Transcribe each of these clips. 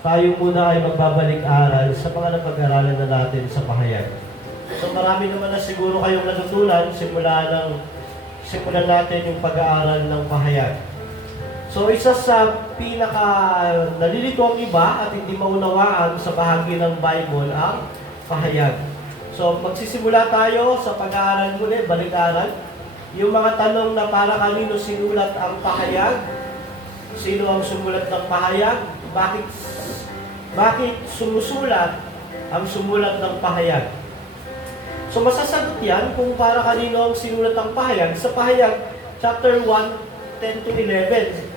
tayo muna ay magbabalik-aral sa mga napag-aralan na natin sa pahayag. So marami naman na siguro kayong natutunan simulan natin yung pag-aaral ng pahayag. So isa sa pinaka nalilito ang iba at hindi maunawaan sa bahagi ng Bible ang pahayag. So magsisimula tayo sa pag-aaral muli, balik-aral. Yung mga tanong na para kanino sinulat ang pahayag, sino ang sumulat ng pahayag, bakit sumusulat ang sumulat ng pahayag. So masasagot yan kung para kanino ang sinulat ang pahayag. Sa pahayag, chapter 1, 10 to 11.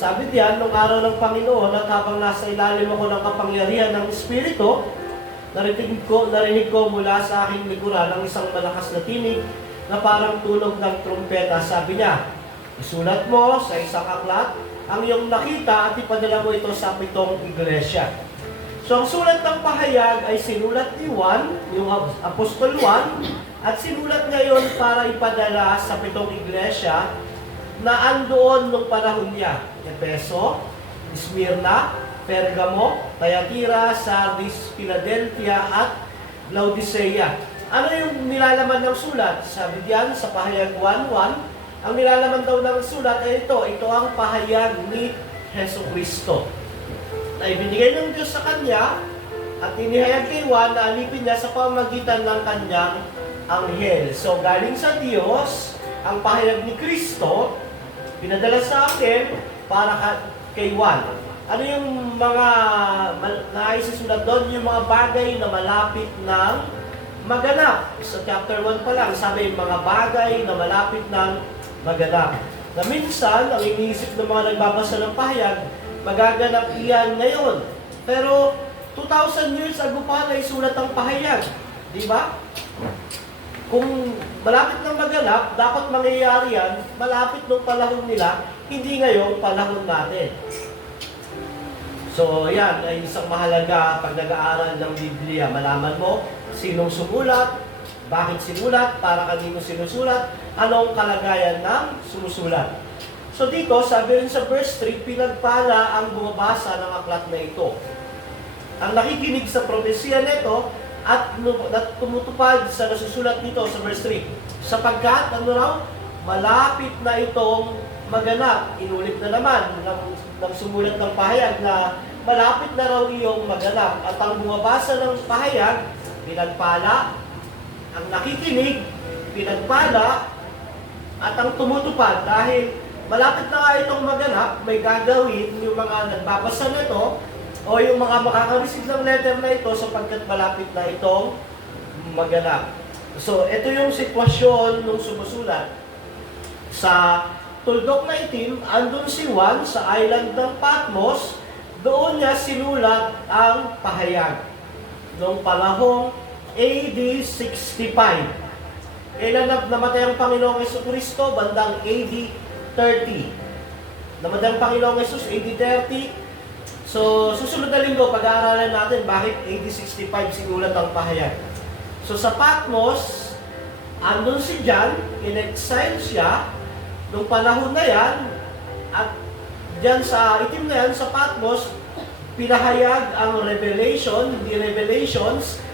Sabi diyan, nung araw ng Panginoon at habang nasa ilalim ako ng kapangyarihan ng Espiritu, narinig ko mula sa aking likuran ang isang malakas na tinig na parang tunog ng trumpeta. Sabi niya, isulat mo sa isang aklat ang iyong nakita at ipadala mo ito sa 7 iglesia. So ang sulat ng pahayag ay sinulat ni Juan, yung Apostol Juan, at sinulat ngayon para ipadala sa 7 iglesia na andoon nung panahon niya. Efeso, Smyrna, Pergamo, Thyatira, Sardis, Philadelphia, at Laodicea. Ano yung nilalaman ng sulat? Sabi diyan sa pahayag 1:1, ang nilalaman daw ng sulat ay ito ang pahayag ni Jesucristo na ibinigay ng Diyos sa Kanya at inihayag kay Juan na alipin niya sa pamamagitan ng Kanyang anghel. So galing sa Diyos, ang pahayag ni Kristo, pinadala sa akin para kay Juan. Ano yung mga naisisulat doon? Yung mga bagay na malapit ng maganap. Sa chapter 1 pa lang, sabi yung mga bagay na malapit ng maganap. Na minsan, ang iniisip ng mga nagbabasa ng pahayag, magaganap iyan ngayon. Pero 2,000 years ago pa na isulat ang pahayag. Di ba? Kung malapit ng maganap, dapat mangyayari yan, malapit ng panahon nila, hindi ngayong panahon natin. So, yan ay isang mahalaga pag nag-aaral ng Biblia. Malaman mo sinong sumulat, bakit sinulat, para kanino sinusulat, anong kalagayan ng sumusulat. So dito, sabi rin sa verse 3, pinagpala ang bumabasa ng aklat na ito. Ang nakikinig sa propesya nito at tumutupad sa nasusulat nito sa verse 3. Sapagkat, malapit na itong maganap. Inulit na naman ng sumulat ng pahayag na malapit na raw iyong maganap. At ang bumabasa ng pahayag, pinagpala, ang nakikinig, pinagpala, at ang tumutupad. Dahil malapit na nga itong maganap, may gagawin yung mga nagbabasa nito o yung mga makaka-receive ng letter na ito sapagkat malapit na itong maganap. So, ito yung sitwasyon nung sumusulat. Sa tuldok na itim, andun si Juan sa island ng Patmos, doon niya sinulat ang pahayag. Noong panahong AD 65. Kailan namatay ang Panginoong Jesucristo? Bandang AD 30. Namatay ang Panginoong Jesus AD 30. So, susunod na linggo, pag-aaralan natin bakit AD 65 sinulat ang pahayag. So, sa Patmos, andun si John, in-exile siya, nung panahon na yan, at dyan sa itim na yan, sa Patmos, pinahayag ang revelation, hindi revelations.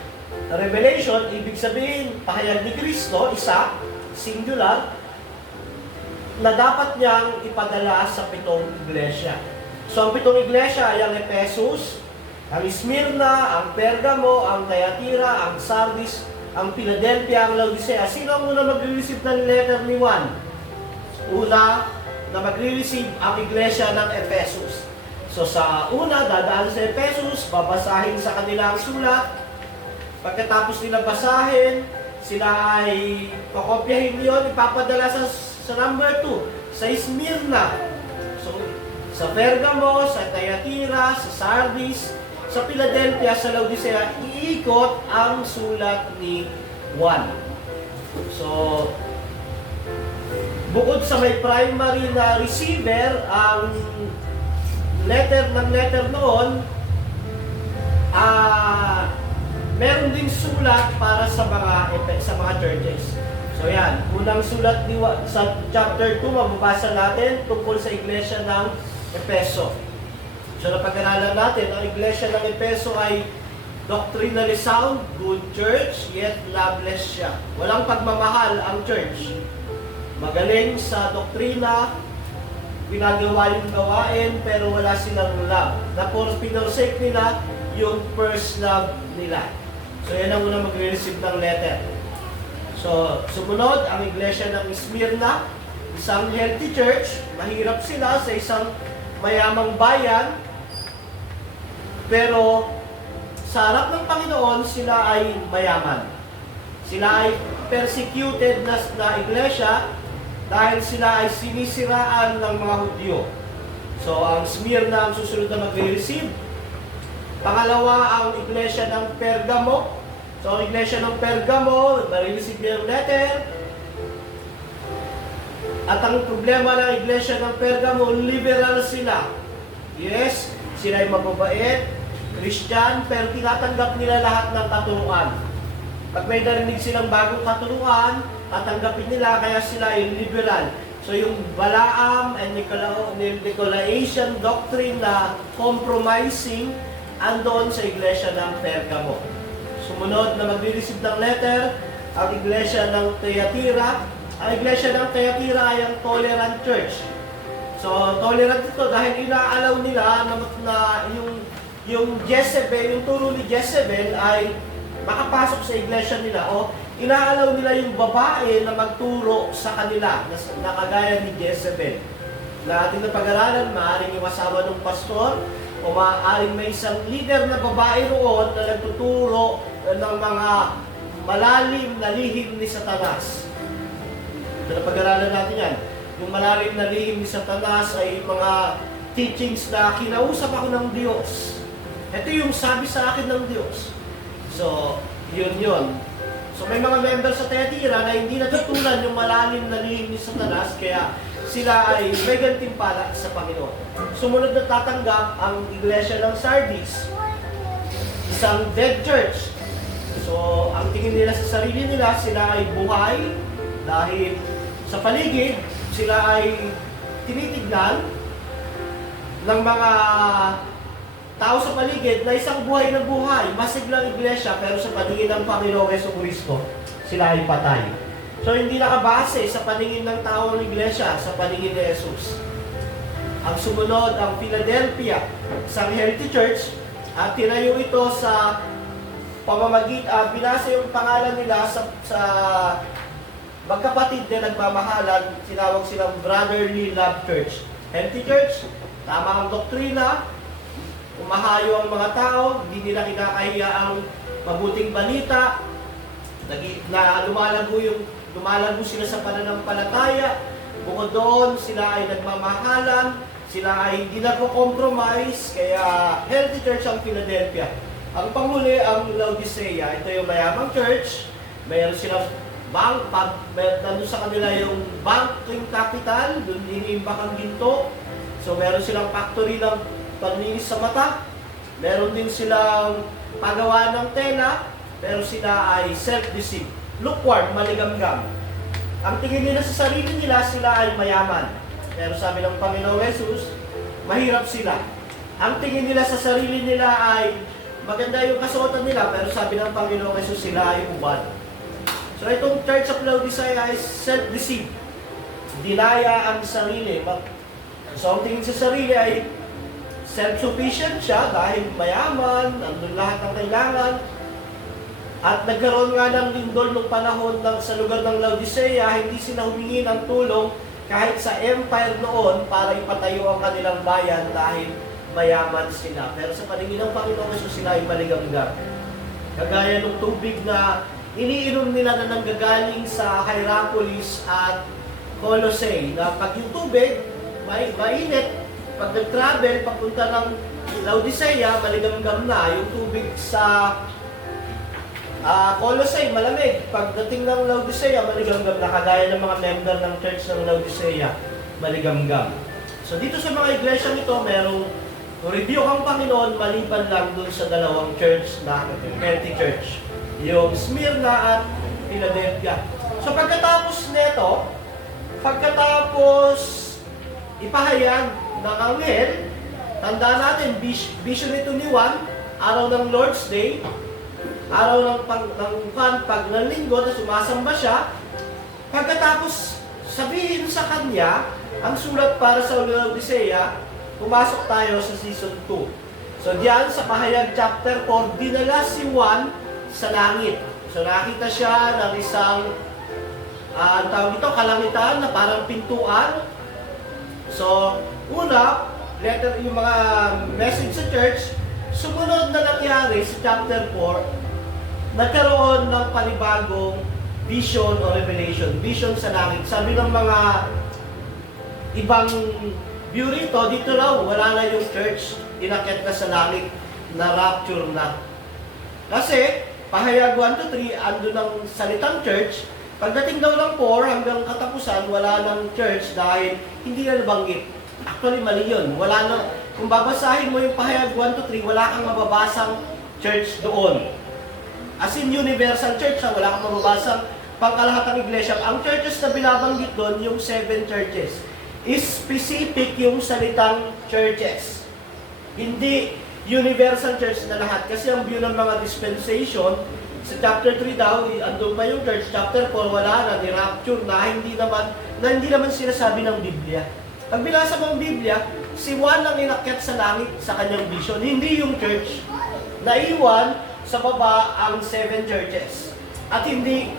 Revelation, ibig sabihin, pahayag ni Kristo, isa, singular, na dapat niyang ipadala sa 7 iglesia. So, ang 7 iglesia ay ang Ephesus, ang Smyrna, ang Pergamo, ang Thyatira, ang Sardis, ang Philadelphia, ang Laodicea. Sino ang una mag-receive ng letter ni Juan? Una na mag-receive ang iglesia ng Ephesus. So sa una, dadaan sa Ephesus, babasahin sa kanila ang sulat. Pagkatapos nila basahin, sila ay pakopyahin yun, ipapadala sa number 2, sa Smyrna. So sa Pergamo, sa Thyatira, sa Sardis, sa Philadelphia, sa Laodicea, iikot ang sulat ni Juan. So, bukod sa may primary na receiver, ang letter noon, meron ding sulat para sa mga churches. So yan, unang sulat sa chapter 2, mababasa natin tungkol sa iglesia ng Efeso. So napag-aralan natin, ang iglesia ng Efeso ay doctrinally sound, good church, yet loveless siya. Walang pagmamahal ang church. Magaling sa doktrina, pinagawa yung gawain, pero wala silang love. Pinorsake nila yung first love nila. So yan ang una magre-receive ng letter. So sumunod, ang iglesia ng Smyrna, isang healthy church, mahirap sila sa isang mayamang bayan, pero sa harap ng Panginoon, sila ay mayaman. Sila ay persecuted na iglesia dahil sila ay sinisiraan ng mga Hudyo. So, ang Smyrna ang susunod na magre-receive. Pangalawa, ang iglesia ng Pergamo. So, ang iglesia ng Pergamo, marireceive niya yung letter. At ang problema ng iglesia ng Pergamo, liberal sila. Yes, sila ay mababait, Christian, pero tinatanggap nila lahat ng katuruan. Pag may narinig silang bagong katuruan, tatanggapin nila, kaya sila ay liberal. So yung Balaam and Nicolaitanian doctrine na compromising, andoon sa iglesia ng Pergamo. Sumunod na magre-receive ng letter, ang iglesia ng Thyatira. Ang iglesia ng Thyatira ay ang tolerant church. So tolerant ito dahil inaalaw nila na yung Jezebel, yung turo ni Jezebel ay makapasok sa iglesia nila o inaalaw nila yung babae na magturo sa kanila na kagaya ni Jezebel. Na ating napag-aralan, maaaring yung asawa ng pastor o maaaring may isang leader na babae roon na nagtuturo ng mga malalim na lihim ni Satanas. So, napag-aralan natin yan. Yung malalim na lihim ni Satanas ay mga teachings na kinausap ako ng Diyos. Ito yung sabi sa akin ng Diyos. So, yun. So, may mga members sa Thyatira na hindi natutunan yung malalim na lihim ni Satanas, kaya sila ay may gantimpala sa Panginoon. Sumunod na tatanggap ang iglesia ng Sardis, isang dead church. So, ang tingin nila sa sarili nila, sila ay buhay dahil sa paligid, sila ay tinitignan ng mga tao sa paligid na isang buhay na buhay, masiglang iglesia, pero sa paningin ng Panginoong Jesucristo, sila ay patay. So hindi nakabase sa paningin ng tao ng iglesia, sa paningin ni Jesus. Ang sumunod, ang Philadelphia, isang healthy church, at tinayo ito sa binasa yung pangalan nila sa magkapatid na nagmamahalan, tinawag silang Brotherly Love Church. Healthy church, tama ang doktrina, umahayo ang mga tao, hindi nila kinakahiya ang mabuting balita, na lumalago sila sa pananampalataya. Bukod doon, sila ay nagmamahalan, sila ay hindi nagko-compromise, kaya healthy church ang Philadelphia. Ang panghuli, ang Laodicea, ito yung mayamang church, mayroon silang bank, nandun sa kanila yung banking capital, doon iniimbak ang ginto. So meron silang factory ng panlinis sa mata, meron din silang paggawa ng tela, pero sila ay self-deceived, lukewarm, maligamgam. Ang tingin nila sa sarili nila, sila ay mayaman. Pero sabi ng Panginoong Jesus, mahirap sila. Ang tingin nila sa sarili nila ay maganda yung kasuotan nila, pero sabi ng Panginoong Jesus, sila ay ubad. So itong Church of Laodicea ay self-deceived. Dinaya ang sarili. So ang tingin sa sarili ay self-sufficient siya dahil mayaman, nandun lahat ng kailangan. At nagkaroon nga ng lindol nung panahon sa lugar ng Laodicea, hindi sila humingi ng tulong kahit sa empire noon para ipatayo ang kanilang bayan dahil mayaman sila. Pero sa paningin ng Panginoon Jesus, sila ay maliganggang. Kagaya ng tubig na iniinom nila na nanggagaling sa Hierapolis at Colossae, na pag yung tubig, mainit, pag nag-travel, papunta ng Laodicea, maligam-gam na. Yung tubig sa Colossae, malamig. Pagdating ng Laodicea, maligam-gam na. Kagaya ng mga member ng church ng Laodicea, maligam-gam. So dito sa mga iglesia nito, merong review ang Panginoon maliban lang dun sa dalawang church na healthy church. Yung Smyrna at Philadelphia. So pagkatapos ipahayag ng anghel Tandaan natin, vision ito ni Juan, araw ng Lord's Day, araw pag ng linggo na sumasamba siya. Pagkatapos sabihin sa kanya, ang sulat para sa Laodicea, pumasok tayo sa season 2. So diyan sa Pahayag chapter 4, dinala si Juan sa langit. So nakita siya ng isang tawag ito, kalangitan na parang pintuan. So una, letter yung mga message sa church. Sumunod na nangyari sa chapter 4, nagkaroon ng panibagong vision o revelation. Vision sa langit. Sabi ng mga ibang view rito, dito raw, wala na yung church, inakyat na sa langit, na rapture na. Kasi, Pahayag 1 to 3, ando ng salitang church. Pagdating daw ng 4 hanggang katapusan, wala ng church dahil hindi na nabanggit. Actually, mali yun. Wala na. Kung babasahin mo yung Pahayag 1 to 3, wala kang mababasang church doon. As in universal church, wala kang mababasang pangkalahatang iglesia. Ang churches na binabanggit doon, yung 7 churches, is specific yung salitang churches. Hindi universal church na lahat. Kasi ang view ng mga dispensation, sa chapter 3 daw, andun pa yung church. Chapter 4, wala na, ni-rapture na, hindi naman sinasabi ng Biblia. Pag binasa mo ang Biblia, si Juan ang inakyat sa langit sa kanyang vision, hindi yung church. Naiwan sa baba ang 7 churches. At hindi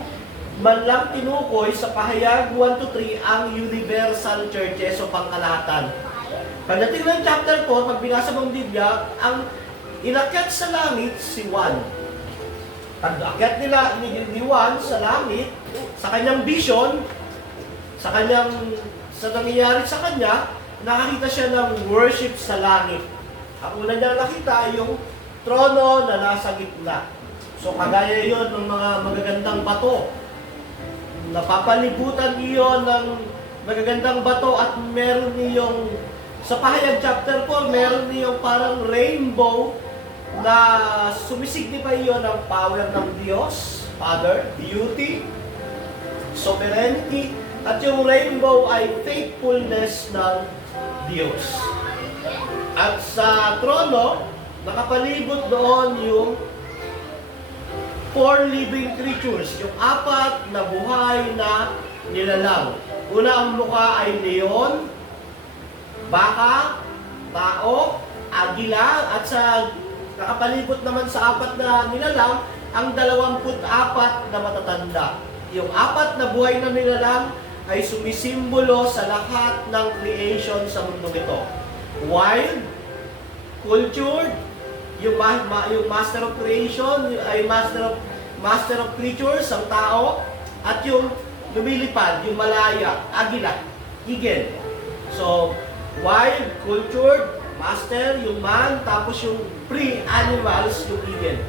man lang tinukoy sa Pahayag 1 to 3 ang universal churches o pangkalahatan. Pagdating ng chapter 4, pag binasa mo ang Biblia, ang inakyat sa langit si Juan. Pag-akyat nila ni Juan sa langit, sa kanyang vision, sa nangyayari sa kanya, nakakita siya ng worship sa langit. Ang una niya nakita yung trono na nasa gitna. So kagaya yun ng mga magagandang bato. Napapalibutan iyon ng magagandang bato at meron niyong, sa Pahayag chapter 4, meron niyong parang rainbow na sumisignify iyon ng power ng Diyos, Father, beauty, sovereignty, at yung rainbow ay faithfulness ng Diyos. At sa trono, nakapalibot doon yung 4 living creatures, yung 4 na buhay na nilalang. Una, ang mukha ay leon, baka, tao, agila, at sa nakapalibot naman sa 4 na nilalang, ang 24 na matatanda. Yung 4 na buhay na nilalang ay sumisimbolo sa lahat ng creation sa mundo ito. Wild, cultured, yung master of creation ay master of creatures, ang tao, at yung lumilipad, yung malaya, agila, eagle. So, wild, cultured, master, yung man, tapos yung pre-animals, yung eagle.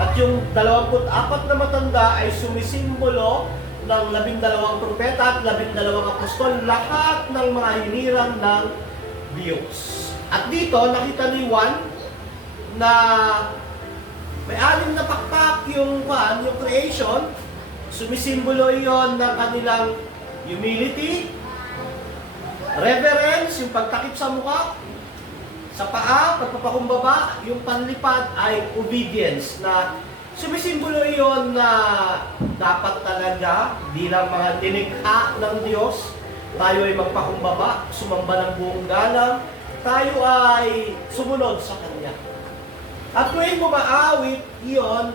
At yung 24 na matanda ay sumisimbolo ng 12 propeta at 12 apostol, lahat ng mga hinirang ng Diyos. At dito, nakita ni Juan na may 6 na pakpak yung creation. Sumisimbolo iyon ng kanilang humility, reverence, yung pagtakip sa mukha, sa paa, pagpapakumbaba, yung panlipad ay obedience, na sumisimbolo iyon na dapat talaga bilang mga nilikha ng Diyos, tayo ay magpakumbaba, sumamba ng buong galang, tayo ay sumunod sa Kanya. At tuwing bumaawit iyon,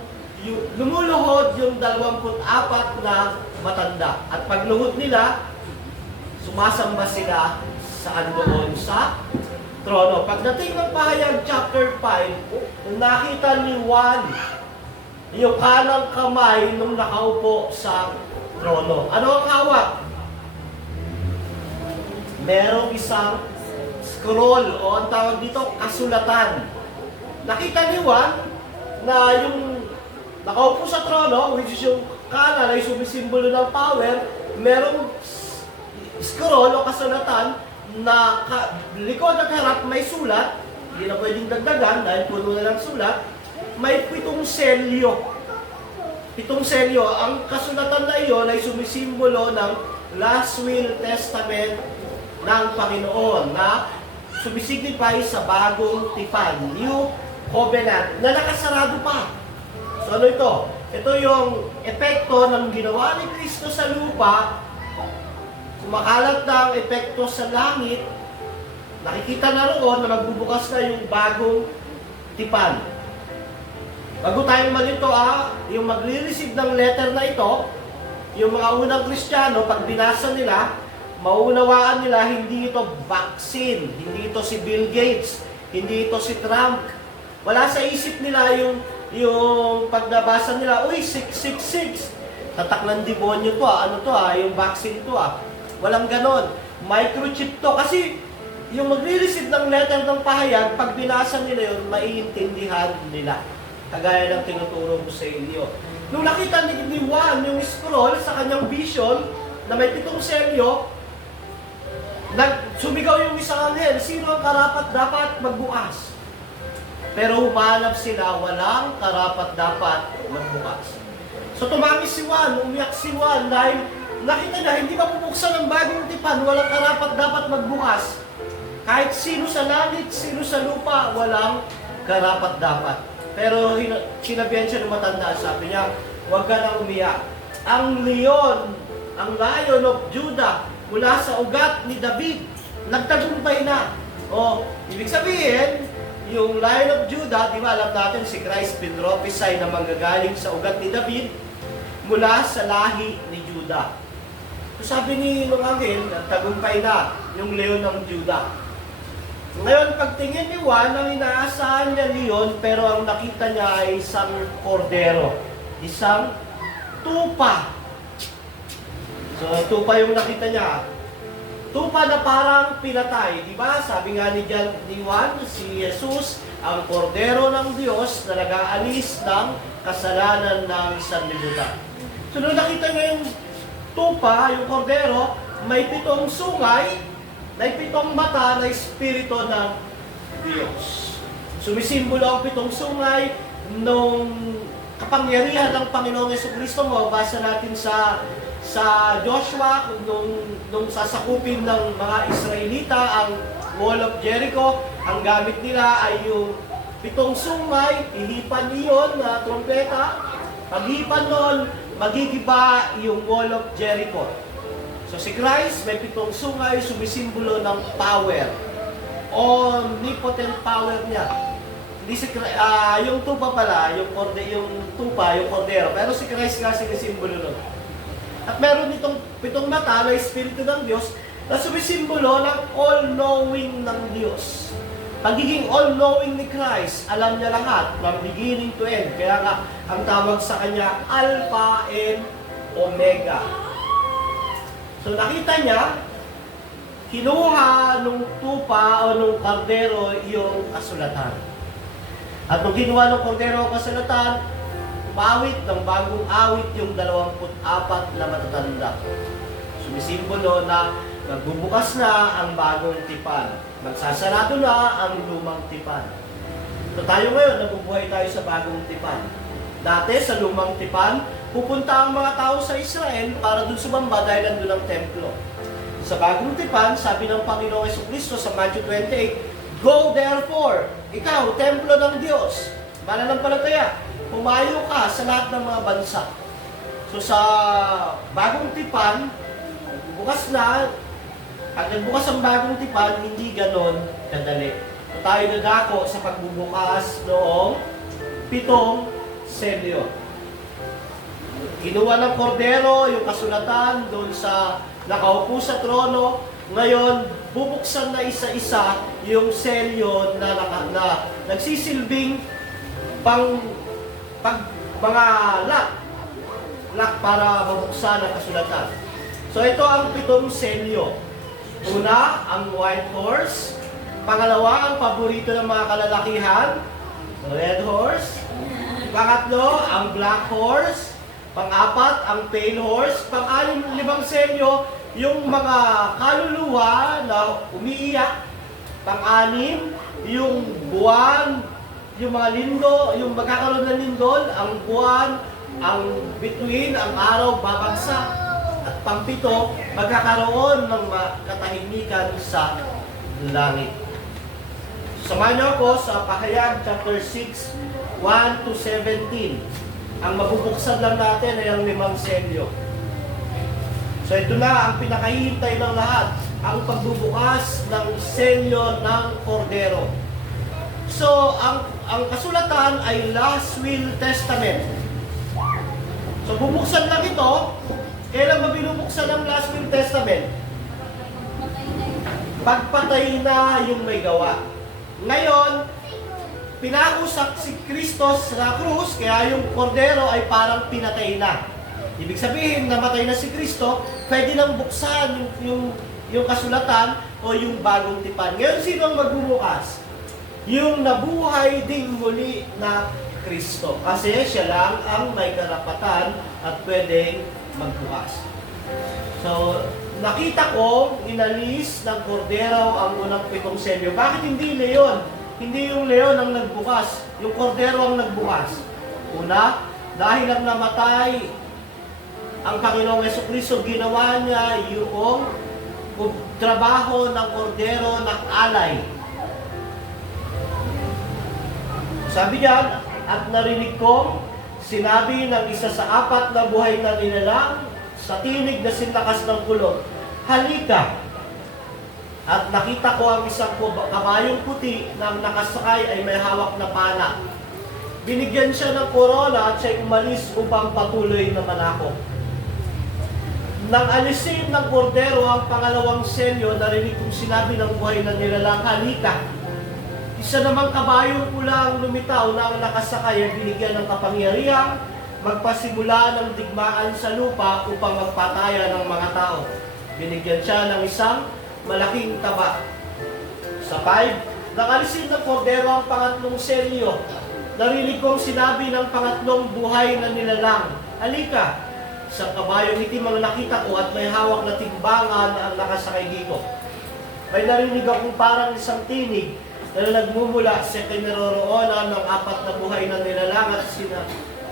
lumuluhod yung 24 na matanda. At pagluhod nila, sumasamba sila saan doon sa trono. Pagdating ng Pahayag chapter 5, nakita ni Juan yung kanang kamay nung nakaupo sa trono. Ano ang hawak? Merong isang scroll o ang tawag dito, kasulatan. Nakita ni Juan na yung nakaupo sa trono, which is yung kanan ay sumisimbolo ng power, merong scroll o kasulatan na likod at harap may sulat, hindi na pwedeng dagdagan dahil puno na ng sulat, may 7 selyo. 7 selyo. Ang kasulatan na iyon ay sumisimbolo ng last will testament ng Panginoon na sumisignify sa bagong tipan, New Covenant, na nakasarado pa. So ano ito? Ito yung epekto ng ginawa ni Kristo sa lupa, kumakalat ng epekto sa langit, nakikita na roon na magbubukas na yung bagong tipan. Bago tayo malito yung magre-receive ng letter na ito, yung mga unang Kristiyano, pag binasa nila, mauunawaan nila hindi ito vaccine, hindi ito si Bill Gates, hindi ito si Trump. Wala sa isip nila yung pagnabasa nila, uy, 666, tatak ng demonyo to ano to yung vaccine to Walang ganon. Microchip to. Kasi yung magre-receive ng letter ng pahayag, pag binasa nila yun, maiintindihan nila. Kagaya ng tinuturo ko sa inyo. Nung nakita ni Juan yung scroll sa kanyang vision na may 7 selyo, sumigaw yung isang anghel, sino ang karapat dapat magbukas? Pero humanap sila, walang karapat dapat magbukas. So tumangis si Juan, umiyak si Juan dahil nakita na hindi mapupuksan ang bagong tipan, walang karapat dapat magbukas. Kahit sino sa langit, sino sa lupa, walang karapat dapat. Pero sinabihan siya ng matanda, sabi niya, huwag ka nang umiyak. Ang leon, ang Lion of Judah, mula sa ugat ni David, nagtagumpay na. Ibig sabihin, yung Lion of Judah, di ba alam natin si Christ pinrophesy na manggagaling sa ugat ni David mula sa lahi ni Judah. So sabi ni Anghel, nagtagumpay na yung leon ng Judah. Ngayon, pagtingin ni Juan, ang inaasahan niya leon, pero ang nakita niya ay isang kordero, isang tupa. So, tupa yung nakita niya. Tupa na parang pinatay, di ba? Sabi nga ni Juan, si Jesus, ang kordero ng Diyos na nag-aalis ng kasalanan ng sanlibutan. So, nung nakita niya yung tupa, yung kordero, may 7 sungay, may 7 mata na espiritu ng Diyos. Sumisimbolo ang 7 sungay nung kapangyarihan ng Panginoong Jesucristo mo. Basa natin sa Joshua, nung sasakupin ng mga Israelita ang Wall of Jericho, ang gamit nila ay yung 7 sungay, ihipan niyon na trompeta. Paghipan nun, magigiba yung Wall of Jericho. So si Christ, may 7 sungay, sumisimbolo ng power. Omnipotent power niya. Hindi yung tupa pala, yung tupa, yung kordero. Pero si Christ nga sinisimbolo nun. At meron itong 7 mata na espiritu ng Diyos na sumisimbolo ng all-knowing ng Diyos. Pagiging all-knowing ni Christ, alam niya lahat, from beginning to end. Kaya nga, ang tawag sa kanya, Alpha and Omega. So nakita niya, kinuha nung tupa o nung kordero yung kasulatan. At nung kinuha ng kordero ang kasulatan, umawit ng bagong awit yung 24 na matatanda. Sumisimbolo na magbubukas na ang bagong tipan. Magsasarado na ang lumang tipan. So tayo ngayon, nabubuhay tayo sa bagong tipan. Dati sa lumang tipan, pupunta ang mga tao sa Israel para dun sumamba dahil nandun ang templo. Sa bagong tipan, sabi ng Panginoong Jesucristo sa Matthew 28, go therefore, ikaw, templo ng Diyos, mananampalataya, pumayo ka sa lahat ng mga bansa. So sa bagong tipan, bukas na, pag nagbukas ang bagong tipan, hindi ganon kadali. So tayo nadako sa pagbubukas noong 7 selyo. Kinuha ng kordero yung kasulatan doon sa nakaupo sa trono. Ngayon, bubuksan na isa-isa yung selyo na nagsisilbing mga lock para mabuksan ang kasulatan. So ito ang 7 selyo. Una, ang white horse. Pangalawa, ang paborito ng mga kalalakihan, red horse. Pangatlo, ang black horse. Pang-4, ang pale horse. Pang-6, 5 selyo, yung mga kaluluwa na umiiyak. Pang-6, yung buwan, yung mga lindo, yung magkakaroon ng lindol, ang buwan, ang bituin, ang araw babagsak. At pang-7, magkakaroon ng katahimikan sa langit. Samahan niyo ako sa Pahayag chapter 6, 1 to 17. Ang mabubuksan lang natin ay ang 5 selyo. So ito na ang pinakahihintay ng lahat, ang pagbubukas ng selyo ng kordero. So ang kasulatan ay Last Will Testament. So bubuksan lang ito. Kailan ba binubuksan ang Last Will Testament? Pagpatay na yung may gawa. Ngayon, pinahusak si Kristo sa krus, kaya yung kordero ay parang pinatay na. Ibig sabihin, namatay na si Kristo, pwede nang buksan yung kasulatan o yung bagong tipan. Ngayon, sino ang magbubukas? Yung nabuhay ding muli na Kristo. Kasi siya lang ang may karapatan at pwedeng magbukas. So, nakita ko, inalis ng kordero ang unang 7 selyo. Bakit hindi leon? Hindi yung leon ang nagbukas, yung kordero ang nagbukas. Una, dahil ang namatay ang Panginoong Jesucristo, ginawa niya yung trabaho ng kordero ng alay. Sabi niya, at narinig ko, sinabi ng isa sa 4 na buhay na nilalang sa tinig na sinlakas ng kulog, halika! At nakita ko ang isang kabayong puti na ang nakasakay ay may hawak na pana. Binigyan siya ng korona at siya'y umalis upang patuloy na manako. Nang alisin ng kordero ang pangalawang selyo, narinig kong sinabi ng buhay na nilalang, halika! Isa namang kabayong pula ang lumitaw na ang nakasakay ay binigyan ng kapangyarihang magpasimula ng digmaan sa lupa upang magpataya ng mga tao. Binigyan siya ng isang malaking taba. Sa 5, nang alisin ng kordero ang pangatlong selyo, narinig kong sinabi ng pangatlong buhay na nilalang, halika! Sa kabayong itim ang nakita ko at may hawak na timbangan na ang nakasakay dito. May narinig akong parang isang tinig na nagmumula sa kinaroroonan ng 4 na buhay na nilalang at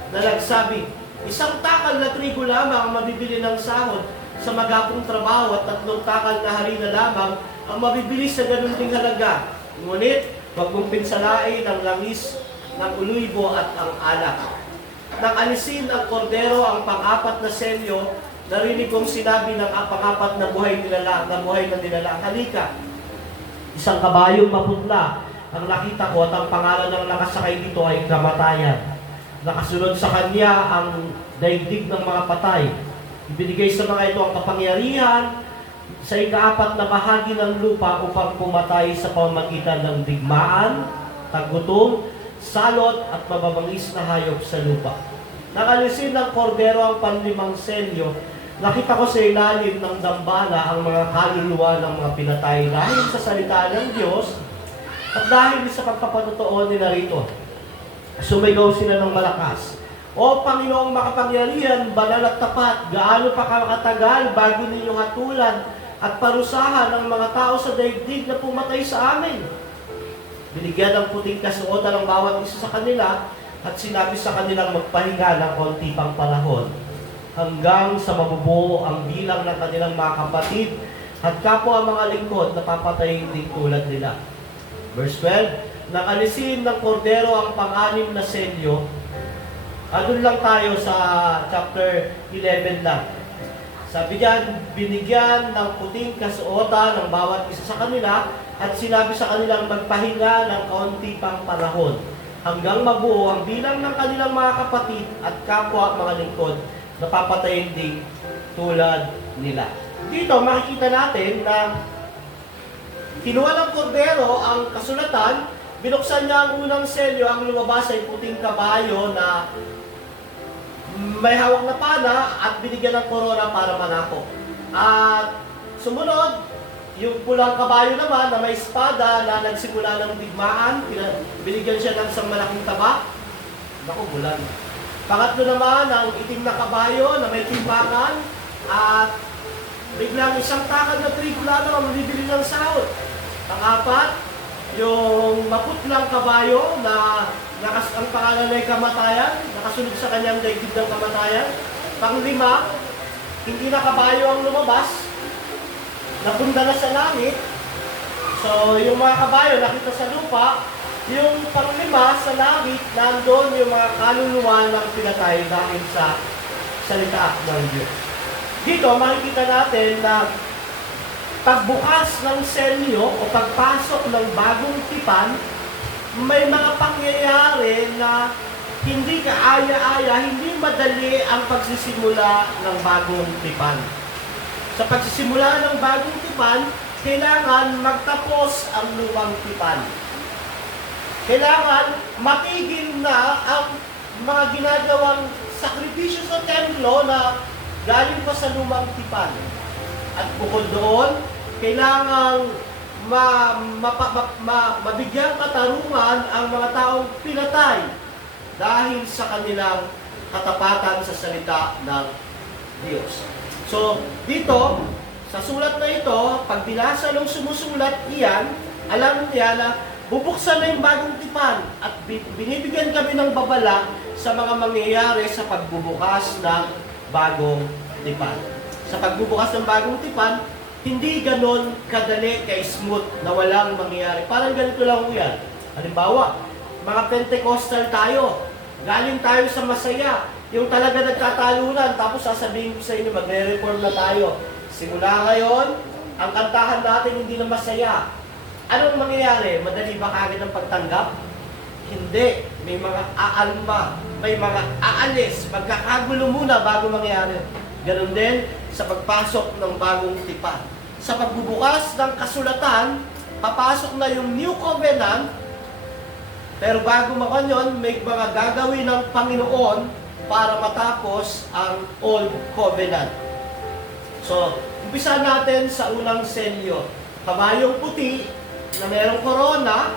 na nagsabi, isang takal na trigo lamang ang mabibili ng sahod sa magapong trabaho at 3 takal na harina lamang ang mabibili sa ganun ding halaga. Ngunit, wag mong pinsalain ang langis ng uluybo at ang alak. Nang alisin ang kordero ang pang-4 na selyo, narinig kong sinabi ng pang-4 na buhay na nilalang, halika! Isang kabayong maputla ang nakita ko at ang pangalan ng nakasakay dito ay kamatayan. Nakasunod sa kanya ang daigdig ng mga patay. Ibinigay sa mga ito ang kapangyarihan sa ika-4 na bahagi ng lupa upang pumatay sa pamamagitan ng digmaan, taggutom, salot at mababangis na hayop sa lupa. Nakalisin ng kordero ang 5 selyo. Nakita ko sa ilalim ng dambana ang mga kaluluwa ng mga pinatay dahil sa salita ng Diyos at dahil sa pagpapatotoo nila rito. Sumigaw sila ng malakas, O Panginoong makapangyarihan, banal at tapat, gaano pa katagal bago ninyo hatulan at parusahan ang mga tao sa daigdig na pumatay sa amin? Binigyan ng puting kasuotan ng bawat isa sa kanila at sinabi sa kanilang magpahinga ng konti pang panahon hanggang sa mabubuo ang bilang ng kanilang mga kapatid at kapwa ang mga lingkod na papatayin din tulad nila. Verse 12, nang alisin ng kordero ang pang-6 na selyo, doon lang tayo sa chapter 11 lang. Sabi diyan, binigyan ng puting kasuotan ng bawat isa sa kanila at sinabi sa kanilang magpahinga ng kaunti pang panahon hanggang mabuo ang bilang ng kanilang mga kapatid at kapwa mga lingkod na papatayin din tulad nila. Dito makikita natin na kinuha ng kordero ang kasulatan, binuksan niya ang unang selyo, ang lumabas ay puting kabayo na may hawak na pana at binigyan ng korona para manako. At sumunod, yung pulang kabayo naman na may espada na nagsimula ng digmaan, binigyan siya ng isang malaking taba. Naku, bulan. Pangatlo naman, ang itim na kabayo na may timbangan at biglang isang takal na trigo lang ang bibili ng sahod. Pang-4, yung maputlang kabayo na ang pangalan ay kamatayan, nakasunod sa kanyang daigdig ng kamatayan. Pang-5, hindi na kabayo ang lumabas, napunta na sa langit. So, yung mga kabayo nakita sa lupa, yung panglima sa langit, nandun yung mga kaluluwa ng pinatay dahil sa salita ng Diyos. Dito, makikita natin na pagbukas ng selyo o pagpasok ng bagong tipan, may mga pangyayari na hindi kaaya-aya, hindi madali ang pagsisimula ng bagong tipan. Sa pagsisimula ng bagong tipan, kailangan magtapos ang lumang tipan. Kailangan matigil na ang mga ginagawang sakripisyo sa templo na galing pa sa lumang tipan. At bukod doon, kailangan mabigyang katarungan ang mga taong pinatay dahil sa kanilang katapatan sa salita ng Diyos. So, dito, sa sulat na ito, pag binasa ng sumusulat iyan, alam niya na bubuksan na yung bagong tipan at binibigyan kami ng babala sa mga mangyayari sa pagbubukas ng bagong tipan. Sa pagbubukas ng bagong tipan, hindi ganon kadali kay smooth na walang mangyayari. Parang ganito lang po yan. Halimbawa, mga Pentecostal tayo, galing tayo sa masaya, yung talaga nagkatalunan, tapos sasabihin ko sa inyo, magre-reform na tayo. Simula ngayon, ang kantahan natin hindi na masaya. Anong mangyayari? Madali ba kagad ang pagtanggap? Hindi. May mga aalma, may mga aalis, magkakagulo muna bago mangyari. Ganon din sa pagpasok ng bagong tipan. Sa pagbubukas ng kasulatan, papasok na yung New Covenant, pero bago makanyon, may mga gagawin ng Panginoon para matapos ang Old Covenant. So, umpisa natin sa unang selyo. Kabayong puti na mayroong corona,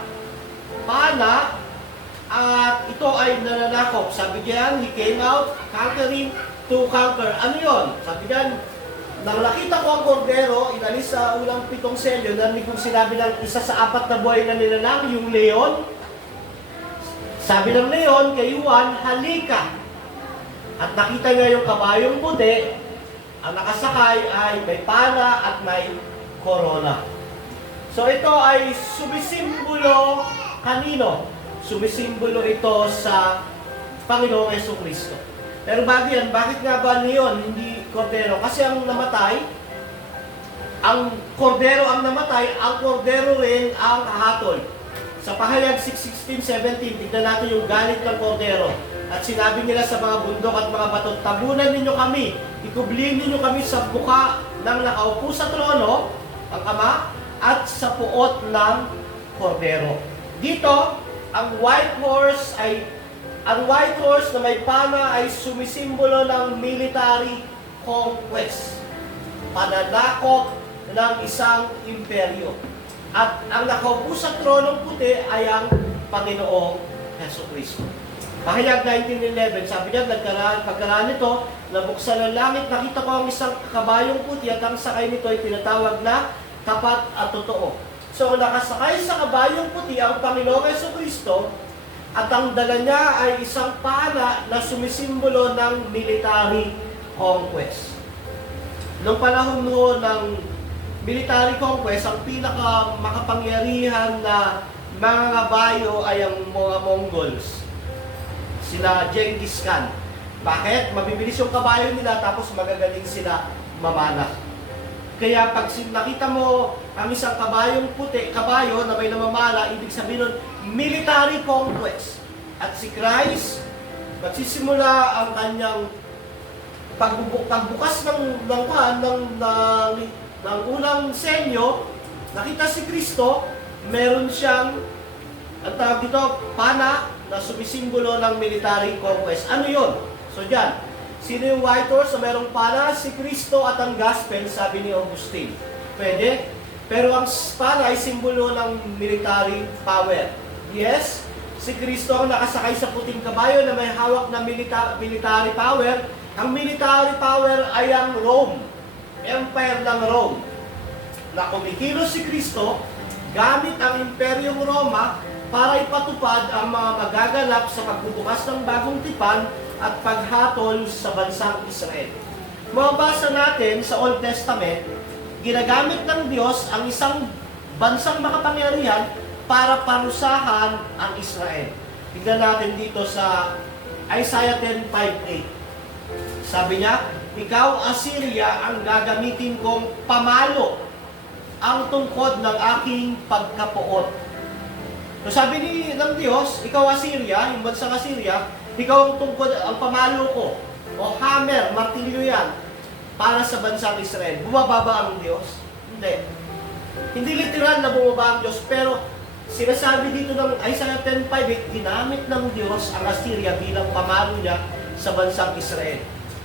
pana, at ito ay nananakop. Sabi diyan, he came out conquering to conquer. Ano yun? Sabi diyan, nang nakita ko ang kordero, inalis sa unang 7 selyo, narinig kong sinabi ng isa sa 4 na buhay na nilalang, yung leon. Sabi ng leon kay Juan, halika. At nakita niya yung kabayong puti, ang nakasakay ay may pana at may corona. So ito ay sumisimbolo kanino? Sumisimbolo ito sa Panginoong Jesucristo. Pero bago yan, bakit nga ba leon, hindi kordero? Kasi ang namatay, ang kordero ang namatay, ang kordero rin ang hatol. Sa Pahayag 6:16-17, tignan natin yung galit ng kordero. At sinabi nila sa mga bundok at mga bato, tabunan ninyo kami, ikublin ninyo kami sa buka ng nakaupo sa trono, ang Ama, at sa puot ng kordero. Dito, ang white horse na may pana ay sumisimbolo ng military conquest. Pananakop ng isang imperyo. At ang nakaupo sa tronong puti ay ang Panginoong Jesucristo. Pahayag 19:11, sabi niya, pagkaraan nito, nabuksan ang langit, nakita ko ang isang kabayong puti at ang sakay nito ay tinatawag na tapat at totoo. So, nakasakay sa kabayong puti ang Panginoong Jesucristo at ang dala niya ay isang pana na sumisimbolo ng military conquest. Noong panahon ng military conquest, ang pinaka makapangyarihan na mga kabayo ay ang mga Mongols. Sila Genghis Khan. Bakit? Mabibilis yung kabayo nila tapos magagaling sila mamana. Kaya pag nakita mo ang isang kabayong puti, kabayo na may namamala, ibig sabihin nun, military conquest. At si Christ, magsisimula ang kanyang pagbukas ng unang senyo, nakita si Kristo, meron siyang, ang tawag dito, pana na sumisimbolo ng military conquest. Ano yun? So dyan, sino yung white horse na merong pana? Si Kristo at ang gospel, sabi ni Augustine. Pwede? Pero ang pana ay simbolo ng military power. Yes, si Kristo ang nakasakay sa puting kabayo na may hawak na military power. Ang military power ay ang Rome. Empire ng Rome. Na kumikilos si Kristo gamit ang Imperyong Roma para ipatupad ang mga magaganap sa pagbubukas ng bagong tipan at paghatol sa bansang Israel. Mababasa natin sa Old Testament, ginagamit ng Diyos ang isang bansang makapangyarihan para parusahan ang Israel. Tignan natin dito sa Isaiah 10:5-8. Sabi niya, ikaw, Assyria, ang gagamitin kong pamalo ang tungkod ng aking pagkapuot. So sabi ng Diyos, ikaw Assyria, yung bansang Assyria, ikaw ang tungkod, ang pamalo ko. O hammer, martilyo yan, para sa bansang Israel. Bumaba ba ang Diyos? Hindi. Hindi literal na bumaba ang Diyos, pero sinasabi dito ng Isaiah 10:5, ginamit ng Diyos ang Assyria bilang pamalo niya sa bansang Israel.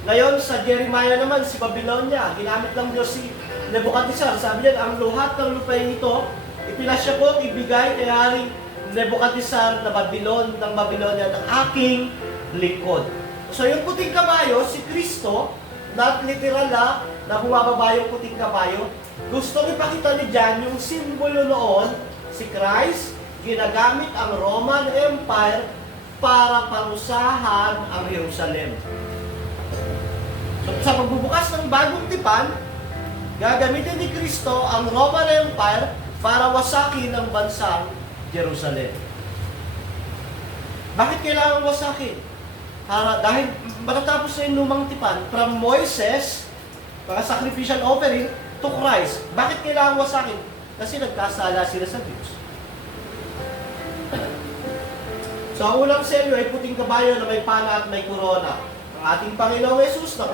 Ngayon, sa Jeremiah naman, si Babylonia, ginamit ng Diyos si Nebuchadnezzar. Sabi niya, ang luhat ng lupain ito, ipinasya ko, ibigay kay Haring Nebuchadnezzar na ng Babylonia ng aking likod. So yung puting kabayo, si Kristo, not literal na bumababa yung puting kabayo, gusto ipakita ni John yung simbolo noon, si Christ, ginagamit ang Roman Empire para parusahan ang Jerusalem. So, sa pagbubukas ng bagong tipan, gagamitin ni Kristo ang Roman Empire para wasakin ang bansang Jerusalem. Bakit kailangan wasakin? Dahil matatapos na yung lumang tipan, from Moises, mga sacrificial offering, to Christ. Bakit kailangan wasakin? Kasi nagkasala sila sa Diyos. So, ang unang selyo ay puting kabayo na may pana at may korona. Ating Panginoong Yesus na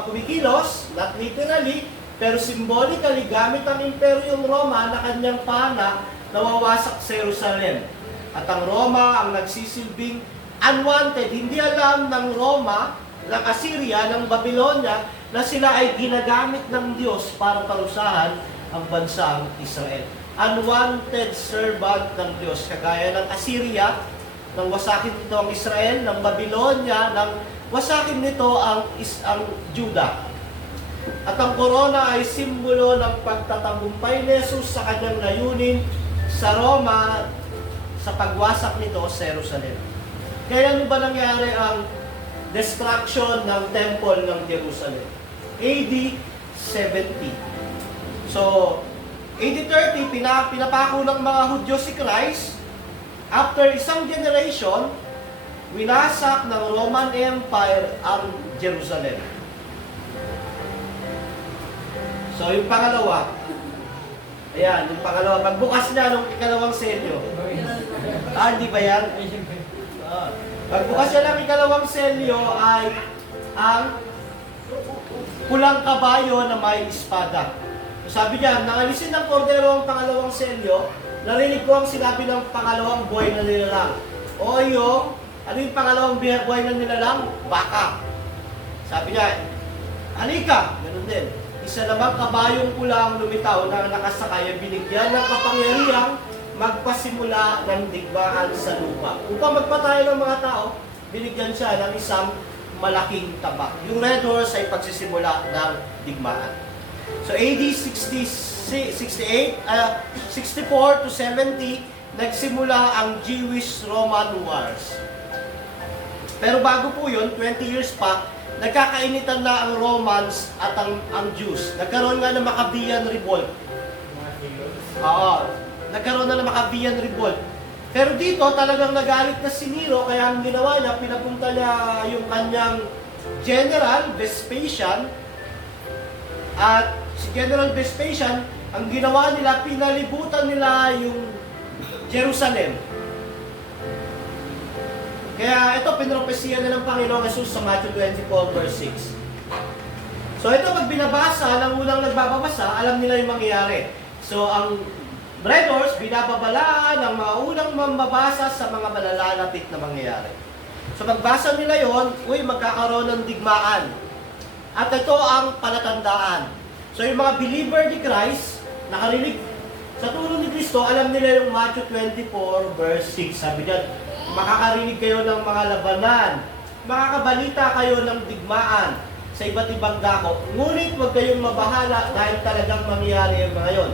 kumikilos, not literally, pero symbolically, gamit ang Imperyong Roma na kanyang pana nawawasak sa Jerusalem. At ang Roma ang nagsisilbing unwanted, hindi alam ng Roma, ng Assyria, ng Babylonia, na sila ay ginagamit ng Diyos para parusahan ang bansang Israel. Unwanted servant ng Diyos, kagaya ng Assyria, nang wasakin nito ang Israel, ng Babylonia, nang wasakin nito ang Juda. At ang korona ay simbolo ng pagtatagumpay ni Jesus sa kanyang layunin sa Roma sa pagwasak nito sa Jerusalem. Kailan ba nangyari ang destruction ng temple ng Jerusalem? AD 70. So, AD 30, pinapako ng mga Hudyo si Christ. After isang generation, winasak ng Roman Empire ang Jerusalem. So, yung pangalawa, ayan, yung pangalawa, pagbukas niya ng ikalawang selyo. Hindi ba yan? Pagbukas niya ng ikalawang selyo ay ang pulang kabayo na may espada. So, sabi niya, nangalisin ng kordero ang pangalawang selyo, narinig ko ang sinabi ng pangalawang buhay na nilalang. O yung, ano yung pangalawang buhay na nilalang? Baka. Sabi niya, halika, ganun din. Isa namang kabayong pulang lumitaw na nakasakay ay binigyan ng kapangyarihang magpasimula ng digmaan sa lupa. Upang magpatay ng mga tao, binigyan siya ng isang malaking tabak. Yung red horse ay pagsisimula ng digmaan. So AD 64 to 70, nagsimula ang Jewish-Roman Wars. Pero bago po yun, 20 years pa, nagkakainitan na ang Romans at ang Jews. Nagkaroon nga ng Maccabean Revolt. Nagkaroon na ng Maccabean Revolt. Pero dito talagang nagalit na si Nero, kaya ang ginawa niya, pinapunta niya yung kanyang General Vespasian. At si General Vespasian, ang ginawa nila, pinalibutan nila yung Jerusalem. Kaya ito, pinropesiya na ng Panginoong Jesus sa Matthew 24 verse 6. So ito, pag binabasa, ng unang nagbabasa, alam nila yung mangyayari. So ang red horse, binababalaan ng mga unang mambabasa sa mga malalalapit na mangyayari. So pagbasa nila yon, magkakaroon ng digmaan. At ito ang palatandaan. So yung mga believer ni Christ, nakarinig sa turo ni Kristo, alam nila yung Matthew 24 verse 6. Sabi niya, makakarinig kayo ng mga labanan, makakabalita kayo ng digmaan sa iba't ibang dako. Ngunit huwag kayong mabahala dahil talagang mangyayari ang mga yon.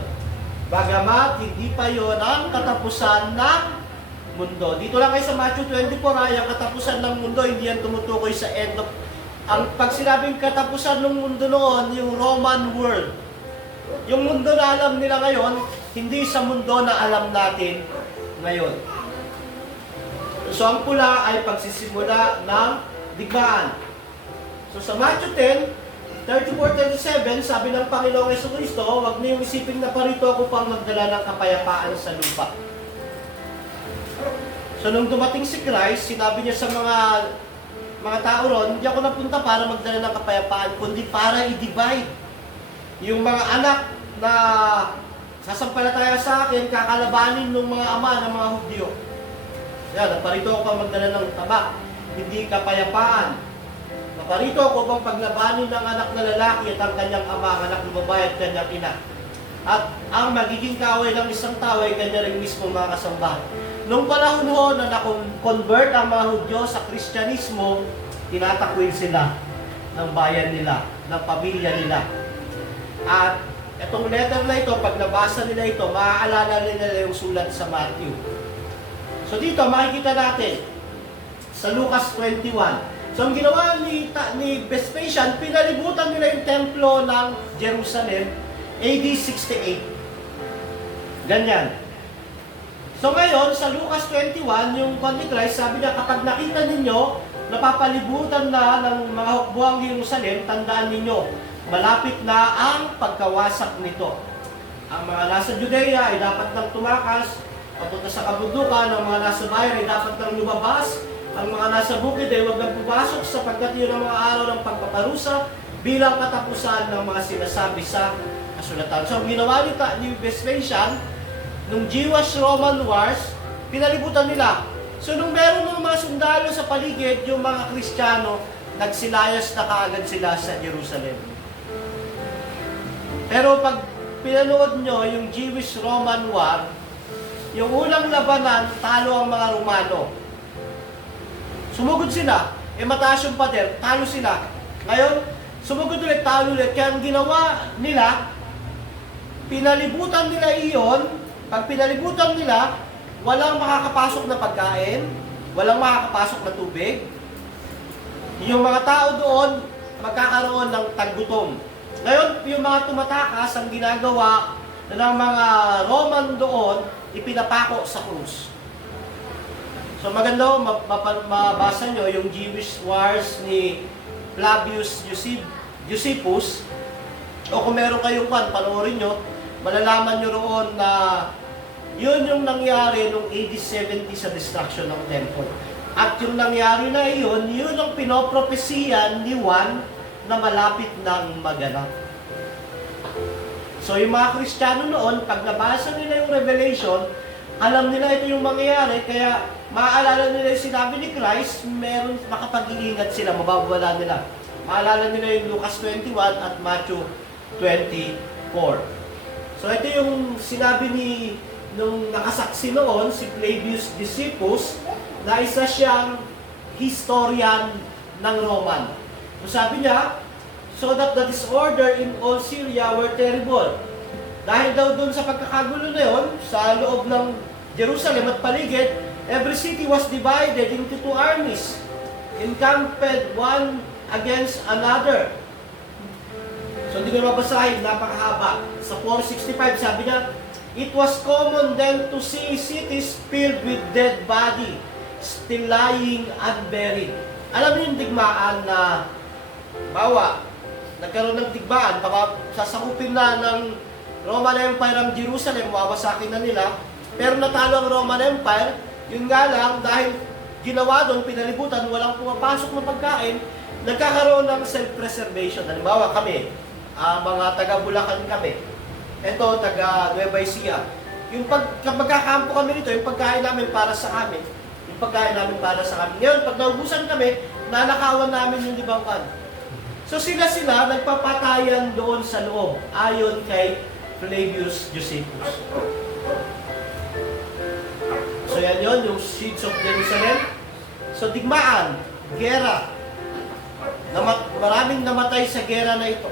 Bagamat hindi pa yon ang katapusan ng mundo. Dito lang kayo sa Matthew 24 ay ang katapusan ng mundo, hindi yan tumutukoy sa end of. Ang pag sinabing katapusan ng mundo noon, yung Roman world. Yung mundo na alam nila ngayon, hindi sa mundo na alam natin ngayon. So ang pula ay pagsisimula ng digmaan. So sa Matthew 10:34-37, sabi ng Panginoong Jesucristo, huwag niyong isipin na parito ako pang magdala ng kapayapaan sa lupa. So nung dumating si Christ, sinabi niya sa mga tao ron, hindi ako napunta para magdala ng kapayapaan, kundi para i-divide. Yung mga anak na sasampalataya sa akin, kakalabanin ng mga ama ng mga Hudyo. Yan, naparito ako pang magdala ng taba, hindi kapayapaan. Naparito ako pang paglabanin ng anak na lalaki at ang kanyang ama, ang anak ng babae at kanyang ina. At ang magiging kaaway ng isang tao ay kanya rin mismo mga kasambahan. Nung panahon ho na na-convert ang mga Hudyo sa Kristyanismo, tinatakwil sila ng bayan nila, ng pamilya nila. At itong letter na ito, pag nabasa nila ito, maaalala nila yung sulat sa Matthew. So dito, makikita natin sa Lucas 21. So ang ginawa ni Vespasian, pinalibutan nila yung templo ng Jerusalem, AD 68. Ganyan. So ngayon, sa Lucas 21, yung Christ, sabi niya, kapag nakita ninyo, napapalibutan na ng mga hukbuhang Jerusalem, tandaan ninyo, malapit na ang pagkawasak nito. Ang mga nasa Judea ay dapat nang tumakas, papunta sa kabundukan, ang mga nasa bayan ay dapat nang lumabas, ang mga nasa bukid ay huwag nang pumasok sapagkat yun ang mga araw ng pagpaparusa bilang katapusan ng mga sinasabi sa kasulatan. So ang ginawa ni Vespasian, nung Jewish-Roman Wars, pinalibutan nila. So nung meron ng mga sundalo sa paligid, yung mga Kristiyano, nagsilayas na kaagad sila sa Jerusalem. Pero pag pinanood nyo yung Jewish-Roman War, yung unang labanan, talo ang mga Romano. Sumugod sila, mataas yung pader, talo sila. Ngayon, sumugod ulit, talo ulit. Kaya ang ginawa nila, pinalibutan nila iyon. Pag pinalibutan nila, walang makakapasok na pagkain, walang makakapasok na tubig. Yung mga tao doon, magkakaroon ng taggutom. Ngayon, yung mga tumatakas, ang ginagawa ng mga Roman doon, ipinapako sa krus. So maganda ho, mabasa nyo yung Jewish Wars ni Flavius Josephus. O kung meron kayong panoorin nyo, malalaman nyo roon na yun yung nangyari nung AD 70 sa destruction ng temple. At yung nangyari na yun ang pinopropesiyan ni Juan na malapit ng maganap. So yung mga Kristiyano noon, pag nabasa nila yung Revelation, alam nila ito yung mangyayari, kaya maaalala nila yung sinabi ni Christ, meron makapag-iingat sila, mababala nila. Maalala nila yung Lucas 21 at Matthew 24. So ito yung sinabi nung nakasaksi noon, si Flavius Josephus, na isa siyang historian ng Roman. So sabi niya, so that the disorder in all Syria were terrible. Dahil daw dun sa pagkakagulo na yun, sa loob ng Jerusalem at paligid, every city was divided into two armies, encamped one against another. So hindi ko mabasahin, napakahaba. Sa 465, sabi niya, it was common then to see cities filled with dead body, still lying unburied. Alam niyo yung digmaan na, nagkaroon ng digmaan, baka sasakupin na ng Roman Empire ang Jerusalem, wawasakin na nila, pero natalo ang Roman Empire, yun nga lang, dahil ginawa doon, pinalibutan, walang pumapasok na pagkain, nagkakaroon ng self-preservation. Halimbawa kami, mga taga-Bulacan kami. Ito, taga-Nueva Ecija. Yung magkakampo kami nito, yung pagkain namin para sa amin. Yung pagkain namin para sa amin. Ngayon, pag naubusan kami, nanakawan namin yung libangkan. So sila nagpapatayan doon sa loob, ayon kay Flavius Josephus. So yan yun, yung Siege of Jerusalem. So digmaan, gera. Maraming namatay sa gera na ito.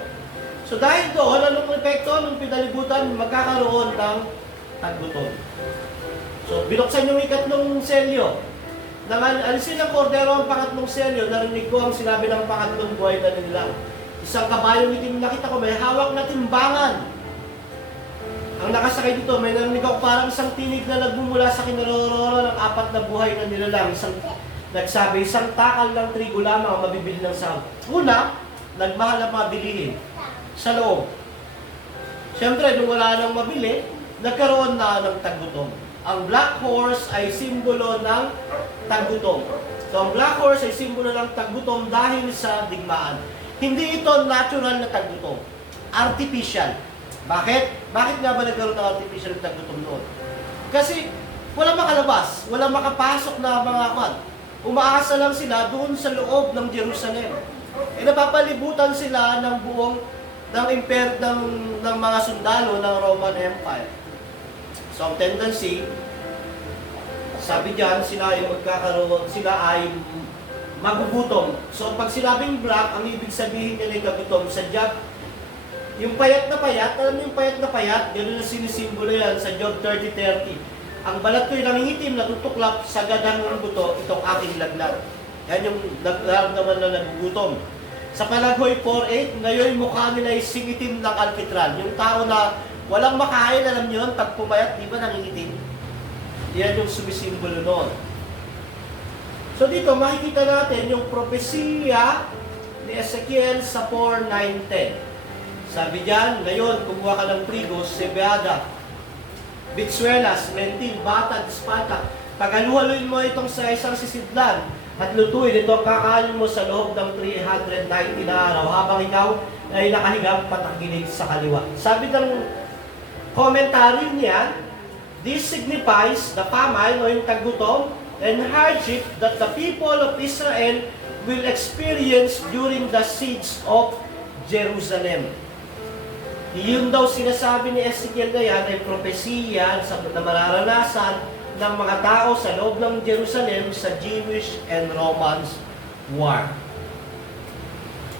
So dahil doon, anong epekto? Nung pinalibutan, magkakaroon ng taggutom. So binuksan yung ikatlong selyo. Nang alisin ng kordero ang pangatlong selyo, narinig ko ang sinabi ng pangatlong buhay na nila. Isang kabayong itim nakita ko, may hawak na timbangan. Ang nakasakay dito, may narinig ako parang isang tinig na nagmumula sa kinarorora ng 4 na buhay na nilalang. Nagsabi, isang takal ng trigo lamang ang mabibili ng sahod. Una, nagmahal ang mga bilihin sa loob. Siyempre, nung wala nang mabili, nagkaroon na ng taggutom. Ang black horse ay simbolo ng taggutom. So, ang black horse ay simbolo ng taggutom dahil sa digmaan. Hindi ito natural na taggutom. Artificial. Bakit? Bakit nga ba nagkaroon ng artificial na taggutom noon? Kasi wala makalabas, wala makapasok na mga kwan. Umaasa lang sila doon sa loob ng Jerusalem. Napapalibutan sila ng buong ng mga sundalo ng Roman Empire. So, ang tendency, sabi diyan, sila ay magugutom. So, pag sinabing black, ang ibig sabihin nila ay kagutom. Sadyang, yung payat na payat, alam niyo yung payat na payat, gano'n na sinisimbolo yan sa Job 30:30. Ang balat ko'y nangingitim, natutuklap, sagad ng buto, itong aking laglag. Yan yung nagdaramdaman na nagugutom. Sa Palaghoy 4:8, ngayon mukha nila ay singitim ng alkitran. Yung tao na walang makain, alam niyo yun, pag pumayat, di ba nangingitim? Yan yung sumisimbolo noon. So dito, makikita natin yung propesiya ni Ezekiel sa 4:9-10. Sabi diyan, ngayon, kumuha ka ng trigo, sebeada, bitsuelas, lentil, batag, espata. Paghaluhaluin mo itong sa isang sisidlan at lutuin ito, kakain mo sa loob ng 390 na araw habang ikaw ay nakahigang patagilid sa kaliwa. Sabi ng commentary niya, this signifies the famine o yung taggutom and hardship that the people of Israel will experience during the siege of Jerusalem. Yun daw sinasabi ni Ezekiel na yan ay propesiya na mararanasan ng mga tao sa loob ng Jerusalem sa Jewish and Romans war.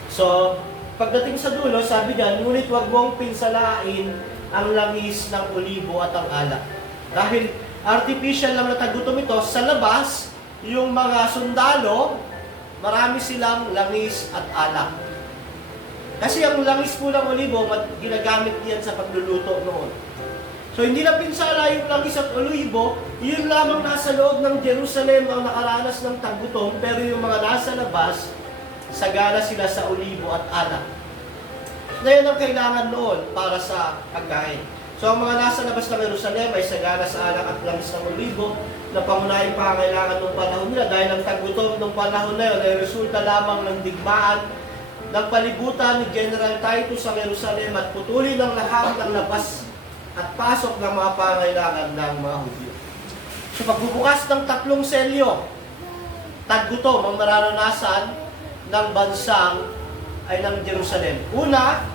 So, pagdating sa dulo, sabi niya, ngunit huwag mong pinsalain ang langis ng olibo at ang alak. Dahil artificial lang na tagutom ito, sa labas, yung mga sundalo, marami silang langis at alak. Kasi ang langis po ng olibo, ginagamit yan sa pagluluto noon. So hindi na pinsala yung langis at olibo, yun lamang nasa loob ng Jerusalem ang nakaranas ng taggutom, pero yung mga nasa labas, sagana sila sa olibo at alak. Na yun ang kailangan noon para sa pagkain. So ang mga nasa labas ng Jerusalem ay sagana sa alak at langis ng olibo na pangunahing pangangailangan ng panahon nila dahil ang taggutom ng panahon na yun ay resulta lamang ng digmaan ng palibutan ni General Titus sa Jerusalem at putulin ng lahat ng labas at pasok ng mga pangangailangan ng mga Hudyo. So pagbubukas ng 3 selyo, taggutom ang mararanasan ng bansang ay ng Jerusalem. Una,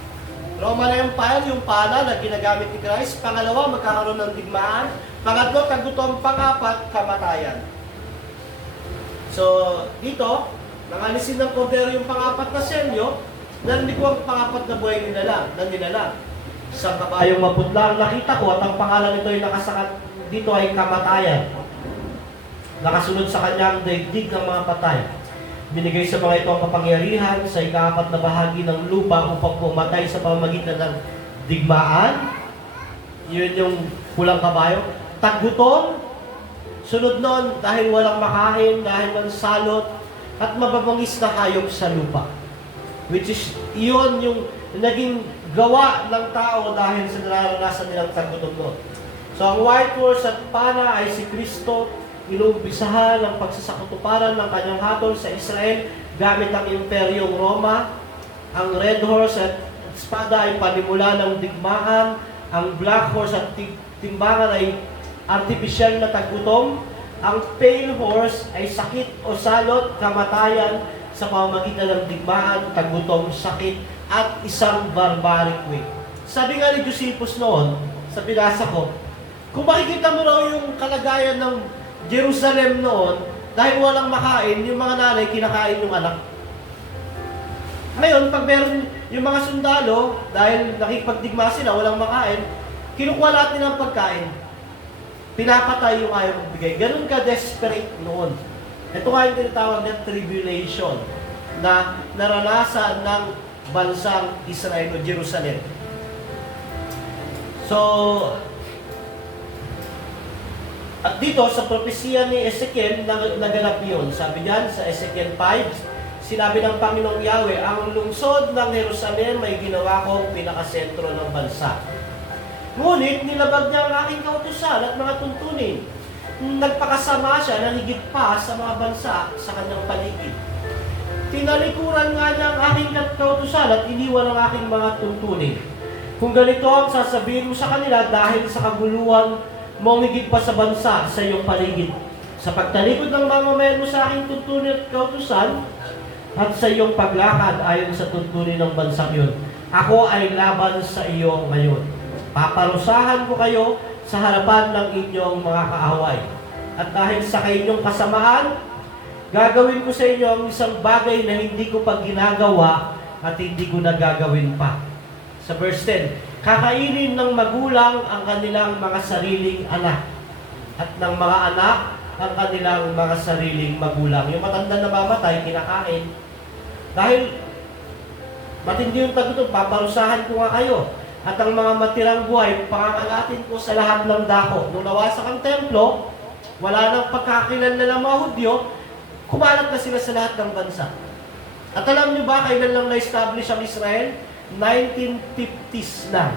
Roman Empire, yung pala na ginagamit ni Christ. Pangalawa, magkakaroon ng digmaan. Pangatlo, taggutom. Pangapat, kamatayan. So, dito, nangalisin ng kordero yung pangapat na selyo, narinig ko ang pangapat na buhay nilalang. Sa kabayong maputla ang nakita ko at ang pangalan nito ay nakasakat dito ay kamatayan. Nakasunod sa kanyang daigdig ng mga patay. Binigay sa mga ito ang kapangyarihan sa ika-4 na bahagi ng lupa upang pumatay sa pamamagitan ng digmaan. Yun yung pulang kabayo. Taggutom. Sunod nun, dahil walang makain, dahil walang salot, at mababangis na hayop sa lupa. Which is, yun yung naging gawa ng tao dahil sa nararanasan nilang taggutom noon. So, ang white horse at pana ay si Kristo, inumpisahan ang pagsasakutuparan ng kanyang hatol sa Israel gamit ang Imperyong Roma. Ang red horse at espada ay panimula ng digmaan. Ang black horse at timbangan ay artificial na taggutom. Ang pale horse ay sakit o salot, kamatayan sa pamamagitan ng digmaan, taggutom, sakit, at isang barbaric way. Sabi nga ni Josephus noon, sa binasa ko, kung makikita mo raw yung kalagayan ng Jerusalem noon, dahil walang makain, yung mga nanay kinakain yung anak. Ngayon, pag meron yung mga sundalo, dahil nakikipagdigma sila, walang makain, kinukuha lahat nila ang pagkain. Pinapatay yung ayaw magbigay. Ganun ka-desperate noon. Ito nga yung tinatawag na tribulation na naranasan ng bansang Israel o Jerusalem. So, at dito sa propesya ni Ezekiel, naganap yun. Sabi diyan sa Ezekiel 5, sinabi ng Panginoong Yahweh, ang lungsod ng Jerusalem ay ginawa kong pinakasentro ng bansa. Ngunit nilabag niya ang aking kautusan at mga tuntunin. Nagpakasama siya ng higit pa sa mga bansa sa kanyang paligid. Tinalikuran nga niya ang aking kautusan at iniwan ang aking mga tuntunin. Kung ganito ang sasabihin mo sa kanila dahil sa kaguluhan mo higit pa sa bansa sa iyong paligid, sa pagtalikod ng mga mamayan mo sa aking tuntunin at kautusan, at sa iyong paglakad ayon sa tuntunin ng bansang yun, ako ay laban sa iyo ngayon. Paparusahan ko kayo sa harapan ng inyong mga kaaway. At dahil sa inyong kasamaan, gagawin ko sa inyo ang isang bagay na hindi ko pa ginagawa at hindi ko nagagawin pa. Sa verse 10, kakainin ng magulang ang kanilang mga sariling anak at ng mga anak ang kanilang mga sariling magulang. Yung matanda na mamatay, kinakain. Dahil matindi yung tagutom, paparusahan ko nga kayo. At ang mga matirang buhay, pakakalatin ko sa lahat ng dako. Nung nawasak ang templo, wala nang pagkakilala ng mga Hudyo, kumalat na sila sa lahat ng bansa. At alam niyo ba, kailan lang na-establish ang Israel? 1950s na.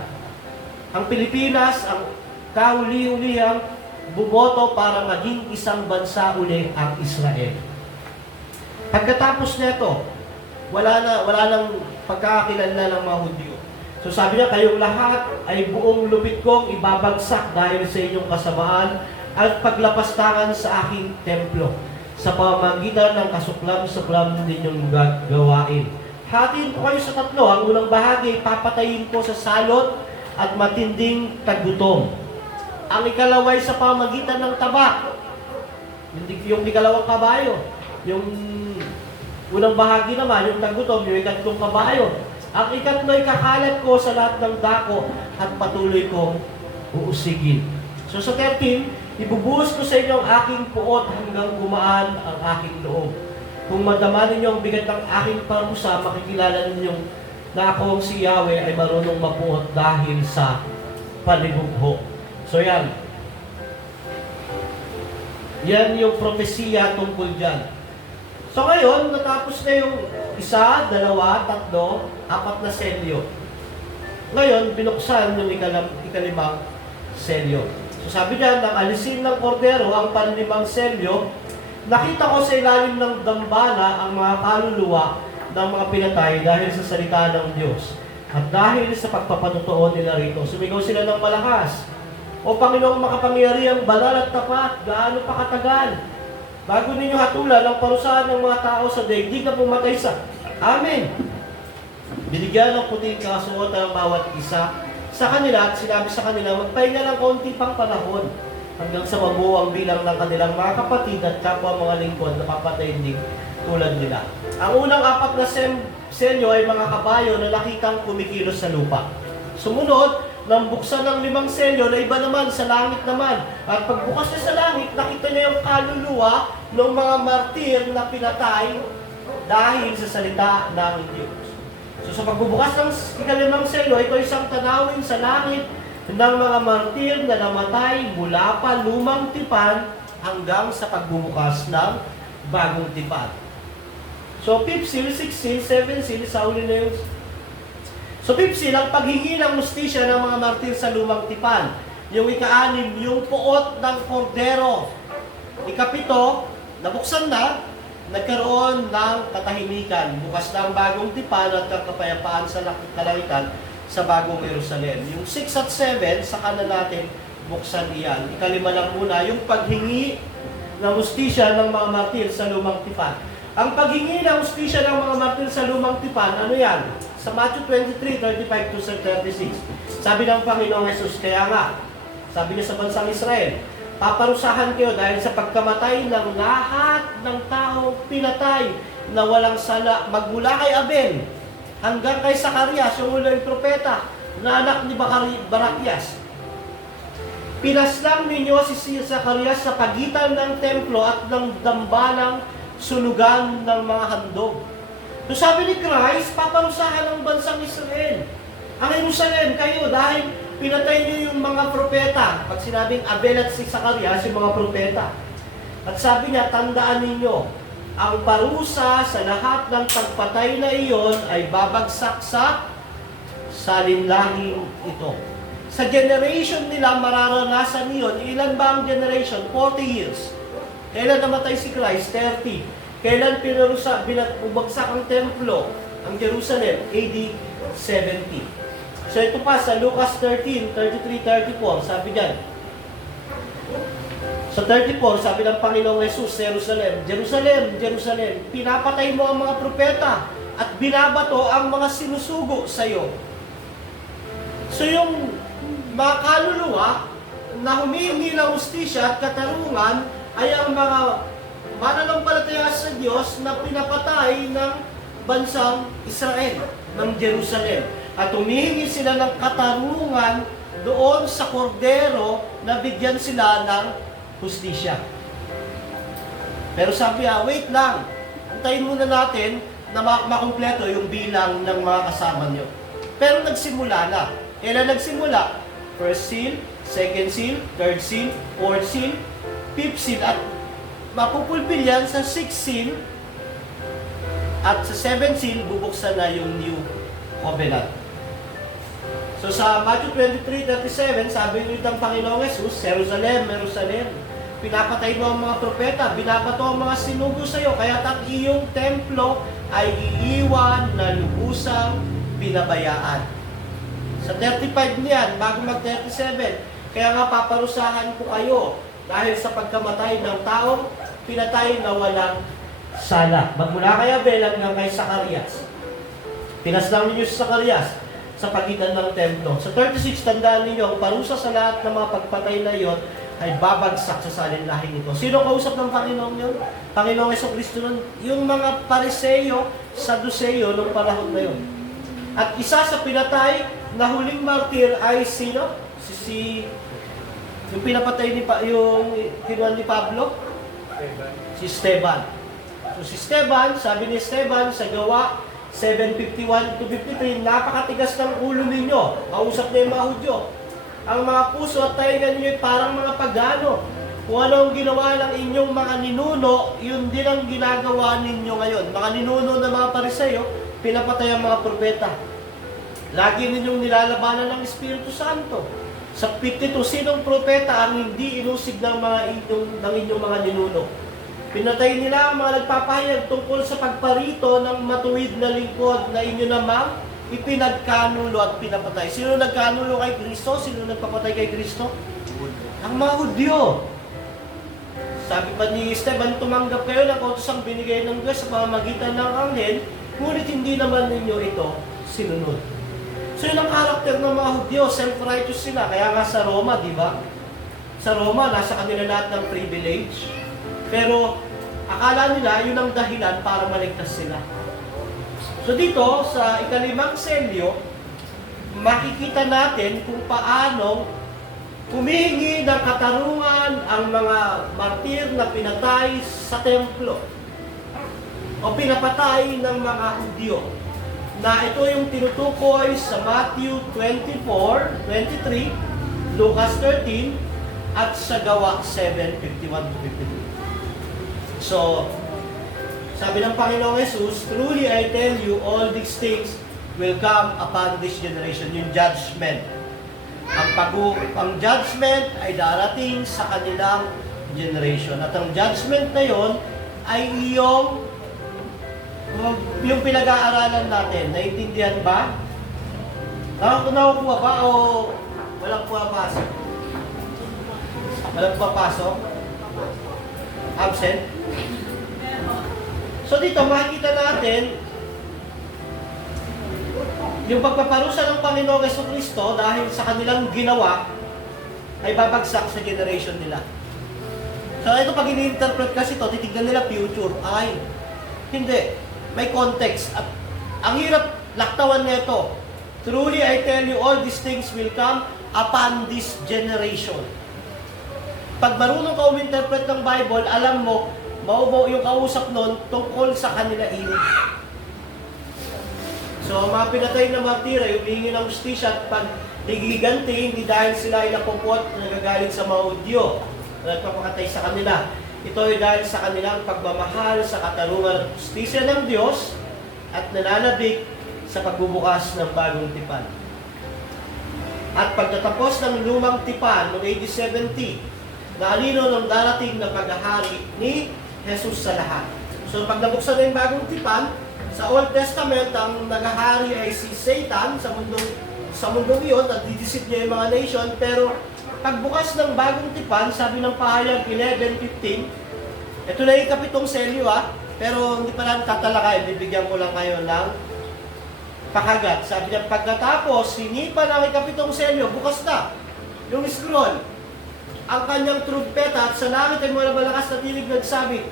Ang Pilipinas, ang kahuli-hulihang bumoto para maging isang bansa uli ang Israel. Pagkatapos nito, wala nang pagkakakilala ng mga Hudyo. So sabi niya, kayong lahat ay buong lupit kong ibabagsak dahil sa inyong kasamaan at paglapastangan sa aking templo sa pamamagitan ng kasuklam-suklam ninyong gawain. Hatiin ko kayo sa tatlo. Ang unang bahagi, papatayin ko sa salot at matinding tagutom. Ang ikalaway sa pamagitan ng tabak. Yung ikalawang kabayo. Yung unang bahagi naman, yung tagutom, yung ikatlong kabayo. Ang ikatlo ay kakalat ko sa lahat ng dako at patuloy kong uusigin. So sa 13, ibubuhos ko sa inyo ang aking puot hanggang gumaan ang aking loob. Kung madama ninyo ang bigat ng aking parusa, makikilala ninyo na ako si Yahweh ay marunong mapuot dahil sa palibugho. So yan. Yan yung propesiya tungkol dyan. So ngayon, natapos na yung 1, 2, 3, 4 na selyo. Ngayon, binuksan yung ikalimang selyo. So sabi dyan, nang alisin ng kordero ang panlimang selyo, nakita ko sa ilalim ng dambana ang mga kaluluwa ng mga pinatay dahil sa salita ng Diyos. At dahil sa pagpapatutuo nila rito, sumigaw sila ng malakas. O Panginoong makapangyarihang banal at tapat, gaano pa katagal? Bago ninyo hatulan ang parusahan ng mga tao sa daigdig na pumatay sa amin. Binigyan ng puting kasuotan ng bawat isa sa kanila at sinabi sa kanila, magpahinga ng kaunti pang panahon hanggang sa mabuo ang bilang ng kanilang mga kapatid at kapwa mga lingkod na papatayin din tulad nila. Ang unang 4 na selyo ay mga kabayo na nakitang kumikilos sa lupa. Sumunod, nang buksan ng 5 selyo na iba naman sa langit naman. At pagbukas niya sa langit, nakita niya yung kaluluwa ng mga martir na pinatay dahil sa salita ng Diyos. So sa pagbubukas ng 5 selyo, ito isang tanawin sa langit ng mga martir na namatay mula pa lumang tipan hanggang sa pagbubukas ng bagong tipan. So 5th seal, 6th seal, 7th seal, sa uli na yun. So 5th seal, ang paghingi ng mustisya ng mga martir sa lumang tipan. Yung ika-6, yung puot ng kordero. Ika-7, nabuksan na, nagkaroon ng katahimikan. Bukas na ang bagong tipan at kapayapaan sa kalangitan sa bagong Jerusalem. Yung 6 at 7, saka na natin buksan iyan. Ika-5 lang muna, yung paghingi ng mustisya ng mga martir sa lumang tipan. Ang paghingi ng mustisya ng mga martir sa lumang tipan, ano yan? Sa Matthew 23:35 to 36. Sabi ng Panginoong Jesus, kaya nga, sabi niya sa bansang Israel, paparusahan kayo dahil sa pagkamatay ng lahat ng taong pinatay na walang sala, magmula kay Abel hanggang kay Zacarias, yung ulang propeta na anak ni Barakias. Pinaslang ninyo si Zacarias sa pagitan ng templo at ng dambanang sulugan ng mga handog. So sabi ni Christ, paparusahan ang bansang Israel. Ang Jerusalem kayo dahil Pinatay niyo yung mga propeta. Pag sinabing Abel at si Zacarias, yung mga propeta. At sabi niya, tandaan ninyo, ang parusa sa lahat ng pagpatay na iyon ay babagsak sa salinlahing ito. Sa generation nila, mararanasan niyon. Ilan ba ang generation? 40 years. Kailan namatay si Christ? 30. Kailan bumagsak ang templo, ang Jerusalem? AD 70. So ito pa sa Lucas 13, 33, 34, sabi diyan. Sa 34, sabi ng Panginoong Jesus, Jerusalem, Jerusalem, Jerusalem, pinapatay mo ang mga propeta at binabato ang mga sinusugo sa iyo. So yung mga kaluluwa na humihingi ng hustisya at katarungan ay ang mga mananampalataya sa Diyos na pinapatay ng bansang Israel, ng Jerusalem. At humihingi sila ng katarungan doon sa kordero na bigyan sila ng hustisya. Pero sabi wait lang, antayin muna natin na makumpleto yung bilang ng mga kasama nyo. Pero nagsimula na. Kailan nagsimula? First seal, second seal, third seal, fourth seal, fifth seal, at mapupulbil yan sa sixth seal, at sa seventh seal, bubuksan na yung new covenant. So sa Matthew 23:37, sabi nito ng Panginoong Jesus, Jerusalem, Jerusalem, pinapatay mo ang mga propeta, binabato ang mga sinugo sa iyo, kaya ang iyong templo ay iiwan na lubusang pinabayaan. Sa 35 niyan, bago mag-37, kaya nga paparusahan ko kayo dahil sa pagkamatay ng taong pinatay na walang sala. Magmula kay Abel hanggang kay Zacarias. Pinaslang ninyo si Zacarias sa pagitan ng templo. Sa 36, tandaan ninyo, ang parusa sa lahat ng mga pagpatay na iyon ay babagsak sa salinlahin nito. Sino kausap ng Panginoon yun? Panginoong Jesucristo nun. Yung mga Pariseo, Saduceo nung panahon na yun. At isa sa pinatay na huling martir ay sino? Yung pinapatay yung kinuha ni Pablo? Si Esteban. So si Esteban, sabi ni Esteban sa Gawa 7:51 to 53, napakatigas ng ulo ninyo. Kausap na yung mga Hudyo. Ang mga puso at tainga ninyo ay parang mga pagano. Kung ano ang ginawa ng inyong mga ninuno, yun din ang ginagawa ninyo ngayon. Mga ninuno na mga Pariseo, pinapatay ang mga propeta. Lagi ninyong nilalabanan ng Espiritu Santo. Sa 52, sinong propeta ang hindi inusig ng inyong mga ninuno? Pinatay nila ang mga nagpapahayag tungkol sa pagparito ng matuwid na lingkod na inyo namang ipinagkanulo at pinapatay. Sino nagkanulo kay Kristo? Sino nagpapatay kay Kristo? Ang mga Hudyo. Sabi pa ni Esteban, tumanggap kayo ng kautusang binigay ng Diyos sa pamamagitan ng anghel, ngunit hindi naman ninyo ito sinunod. So yun ang karakter ng mga Hudyo, self-righteous sila. Kaya nga sa Roma, di ba? Sa Roma, nasa kanila lahat ng privilege. Pero akala nila yun ang dahilan para maligtas sila. So dito, sa ikalimang selyo, makikita natin kung paano humihingi ng katarungan ang mga martir na pinatay sa templo o pinapatay ng mga Hudyo. Na ito yung tinutukoy sa Matthew 24:23, Lucas 13, at sa Gawa 7:51-53. So, sabi ng Panginoong Jesus, truly I tell you, all these things will come upon this generation. Yung judgment. Ang judgment ay darating sa kanilang generation. At ang judgment na yon ay yung pinag-aaralan natin. Naintindihan ba? Nakukuha ba o walang pumapasok? Walang pumapasok? Absent? So dito, makikita natin yung pagpaparusa ng Panginoong Jesucristo dahil sa kanilang ginawa ay babagsak sa generation nila. So ito, pag ini-interpret kasi ito, titignan nila future. Ay, hindi. May context. At ang hirap laktawan nito. Truly, I tell you, all these things will come upon this generation. Pag marunong ka uminterpret ng Bible, alam mo, maubo yung kausap nun tungkol sa kanila ini. So, mga pinatay na martira, yung hihingi ng justisya at pag Giganti, hindi dahil sila ay napupot na nagagalit sa mga Hudyo na nagpapakatay sa kanila. Ito ay dahil sa kanilang pagmamahal sa katarungan at justisya ng Diyos at nananabik sa pagbubukas ng bagong tipan. At pagtatapos ng lumang tipan noong AD 70, naalino ng darating na paghahari ni Jesus sa lahat. So pag nabuksan na yung bagong tipan, sa Old Testament, ang naghahari ay si Satan sa mundong iyon at didisip niya yung mga nation, pero pagbukas ng bagong tipan, sabi ng pahayag 11:15, ito na yung kapitong selyo pero hindi pa natin tatalakay, bibigyan ko lang kayo ng pakagat. Sabi niya, pagkatapos, sinipa ng ikapitong selyo, bukas na yung scroll, ang kanyang trumpeta at sa langit ay mga malakas na tinig nagsabi,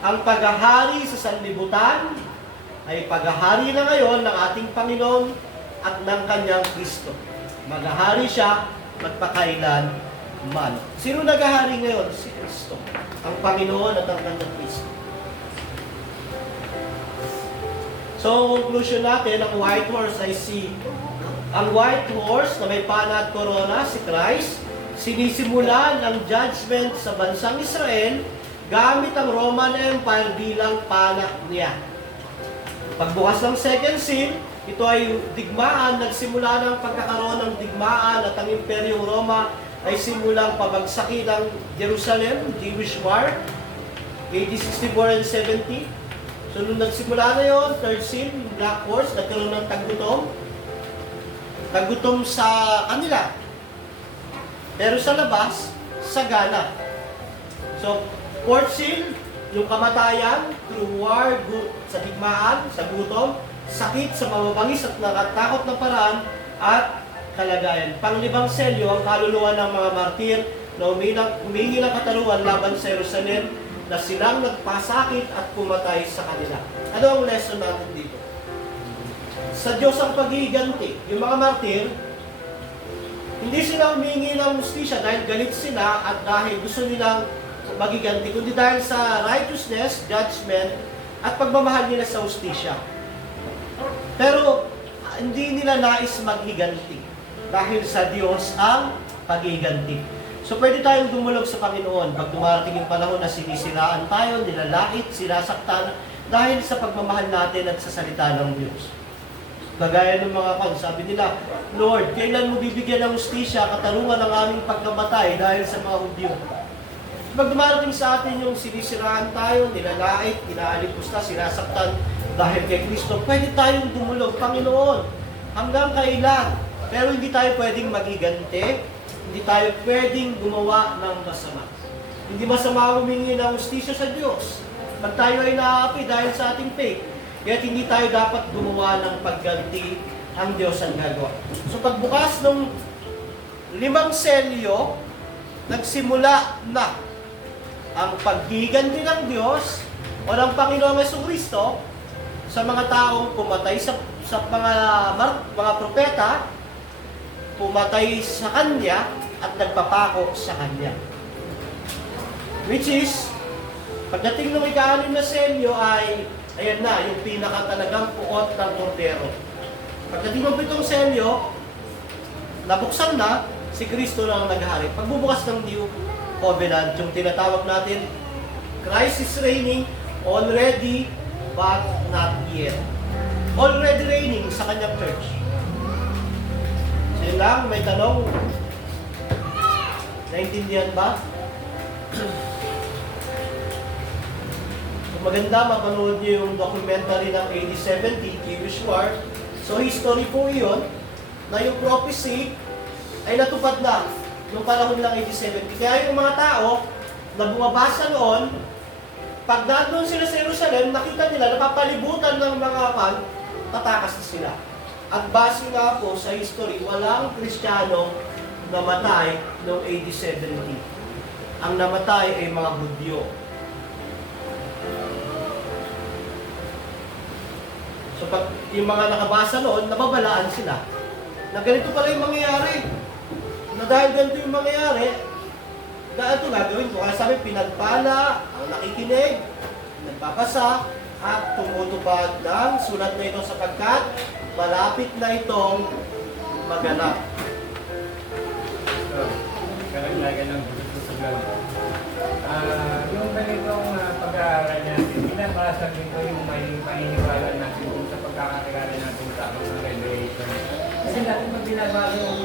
ang paghahari sa sanlibutan ay paghahari na ngayon ng ating Panginoon at ng kanyang Kristo. Maghahari siya magpakailan man. Sino naghahari ngayon? Si Kristo. Ang Panginoon at ang kanyang Kristo. So, ang conclusion natin, ang white horse ay ang white horse na may pana at corona, si Christ, sinisimulan ang judgment sa bansang Israel gamit ang Roman Empire bilang pana niya. Pagbukas ng second seal, ito ay digmaan, nagsimula ng pagkakaroon ng digmaan at ang Imperyong Roma ay simulang pabagsakin ng Jerusalem, Jewish War, AD 64 and 70. So nung nagsimula na yon, third seal, Black Horse, nagkaroon ng tagutom sa kanila. Pero sa labas, sagana. So, fourth seal, yung kamatayan, through war, sa digmaan, sa gutom, sakit sa mababangis at nakatakot na paraan, at kalagayan. Panglibang selyo, ang kaluluwa ng mga martir na humingi ng katarungan laban sa Jerusalem, na silang nagpasakit at pumatay sa kanila. Ano ang lesson natin dito? Sa Diyos ang paghihiganti. Yung mga martir, hindi sila humingi ng justisya dahil galit sila at dahil gusto nilang magiganti, kundi dahil sa righteousness, judgment, at pagmamahal nila sa justisya. Pero hindi nila nais maghiganti dahil sa Diyos ang paghiganti. So pwede tayong dumulog sa Panginoon pag dumarating yung panahon na sinisiraan tayo, nilalait, sinasaktan dahil sa pagmamahal natin at sa salita ng Diyos. Kagaya ng mga sabi nila, Lord, kailan mo bibigyan ng justisya, katarungan ng aming pagkamatay dahil sa mga Hudyo? Pag dumarating sa atin yung sinisiraan tayo, nilalait, inaalipusta, sinasaktan dahil kay Kristo, pwede tayong dumulog, Panginoon, hanggang kailan? Pero hindi tayo pwedeng magiganti, hindi tayo pwedeng gumawa ng masama. Hindi masama humingi ng justisya sa Diyos. Pag tayo ay naaapi dahil sa ating faith, kaya hindi tayo dapat gumawa ng pagganti, ang Diyos ang gagawa. So pagbukas ng 5 selyo, nagsimula na ang paghiganti ng Diyos o ng Panginoong Jesucristo sa mga taong pumatay sa mga propeta, pumatay sa Kanya at nagpapako sa Kanya. Which is, pagdating ng ika-6 na selyo ay, ayan na, yung pinakatalagang puot ng kordero. Pagdating ng 7 selyo, nabuksan na, si Kristo na ang naghari. Pagbubukas ng New Covenant, yung tinatawag natin, Christ is reigning already, but not yet. Already reigning sa Kanyang church. Yun lang, may tanong. Naintindihan ba? Kung maganda, mapanood niyo yung documentary ng AD 70, Jewish War. So, history po yun, na yung prophecy ay natupad na noong panahon ng AD 70. Kaya yung mga tao na bumabasa noon, pag nandun sila sa Jerusalem, nakita nila, napapalibutan ng mga tatakas na sila. At base nga po sa history, walang Kristiyano namatay noong AD 70. Ang namatay ay mga Hudyo. So pag yung mga nakabasa noon, nababalaan sila. Na ganito pala yung mangyayari. Na dahil ganito yung mangyayari, ito gagawin ko. Kaya sabi, pinagpala, ang nakikinig, nagpapasa, at tumutupad ng sulat na ito sapagkat malapit na itong maganap. karagdagan ng susugal. Yung ganitong pag-aaral natin, binabasag nito yung may paniniwala natin kung sa pagkakakilala natin sa mga revelation. Kasi natin pag binabasa yung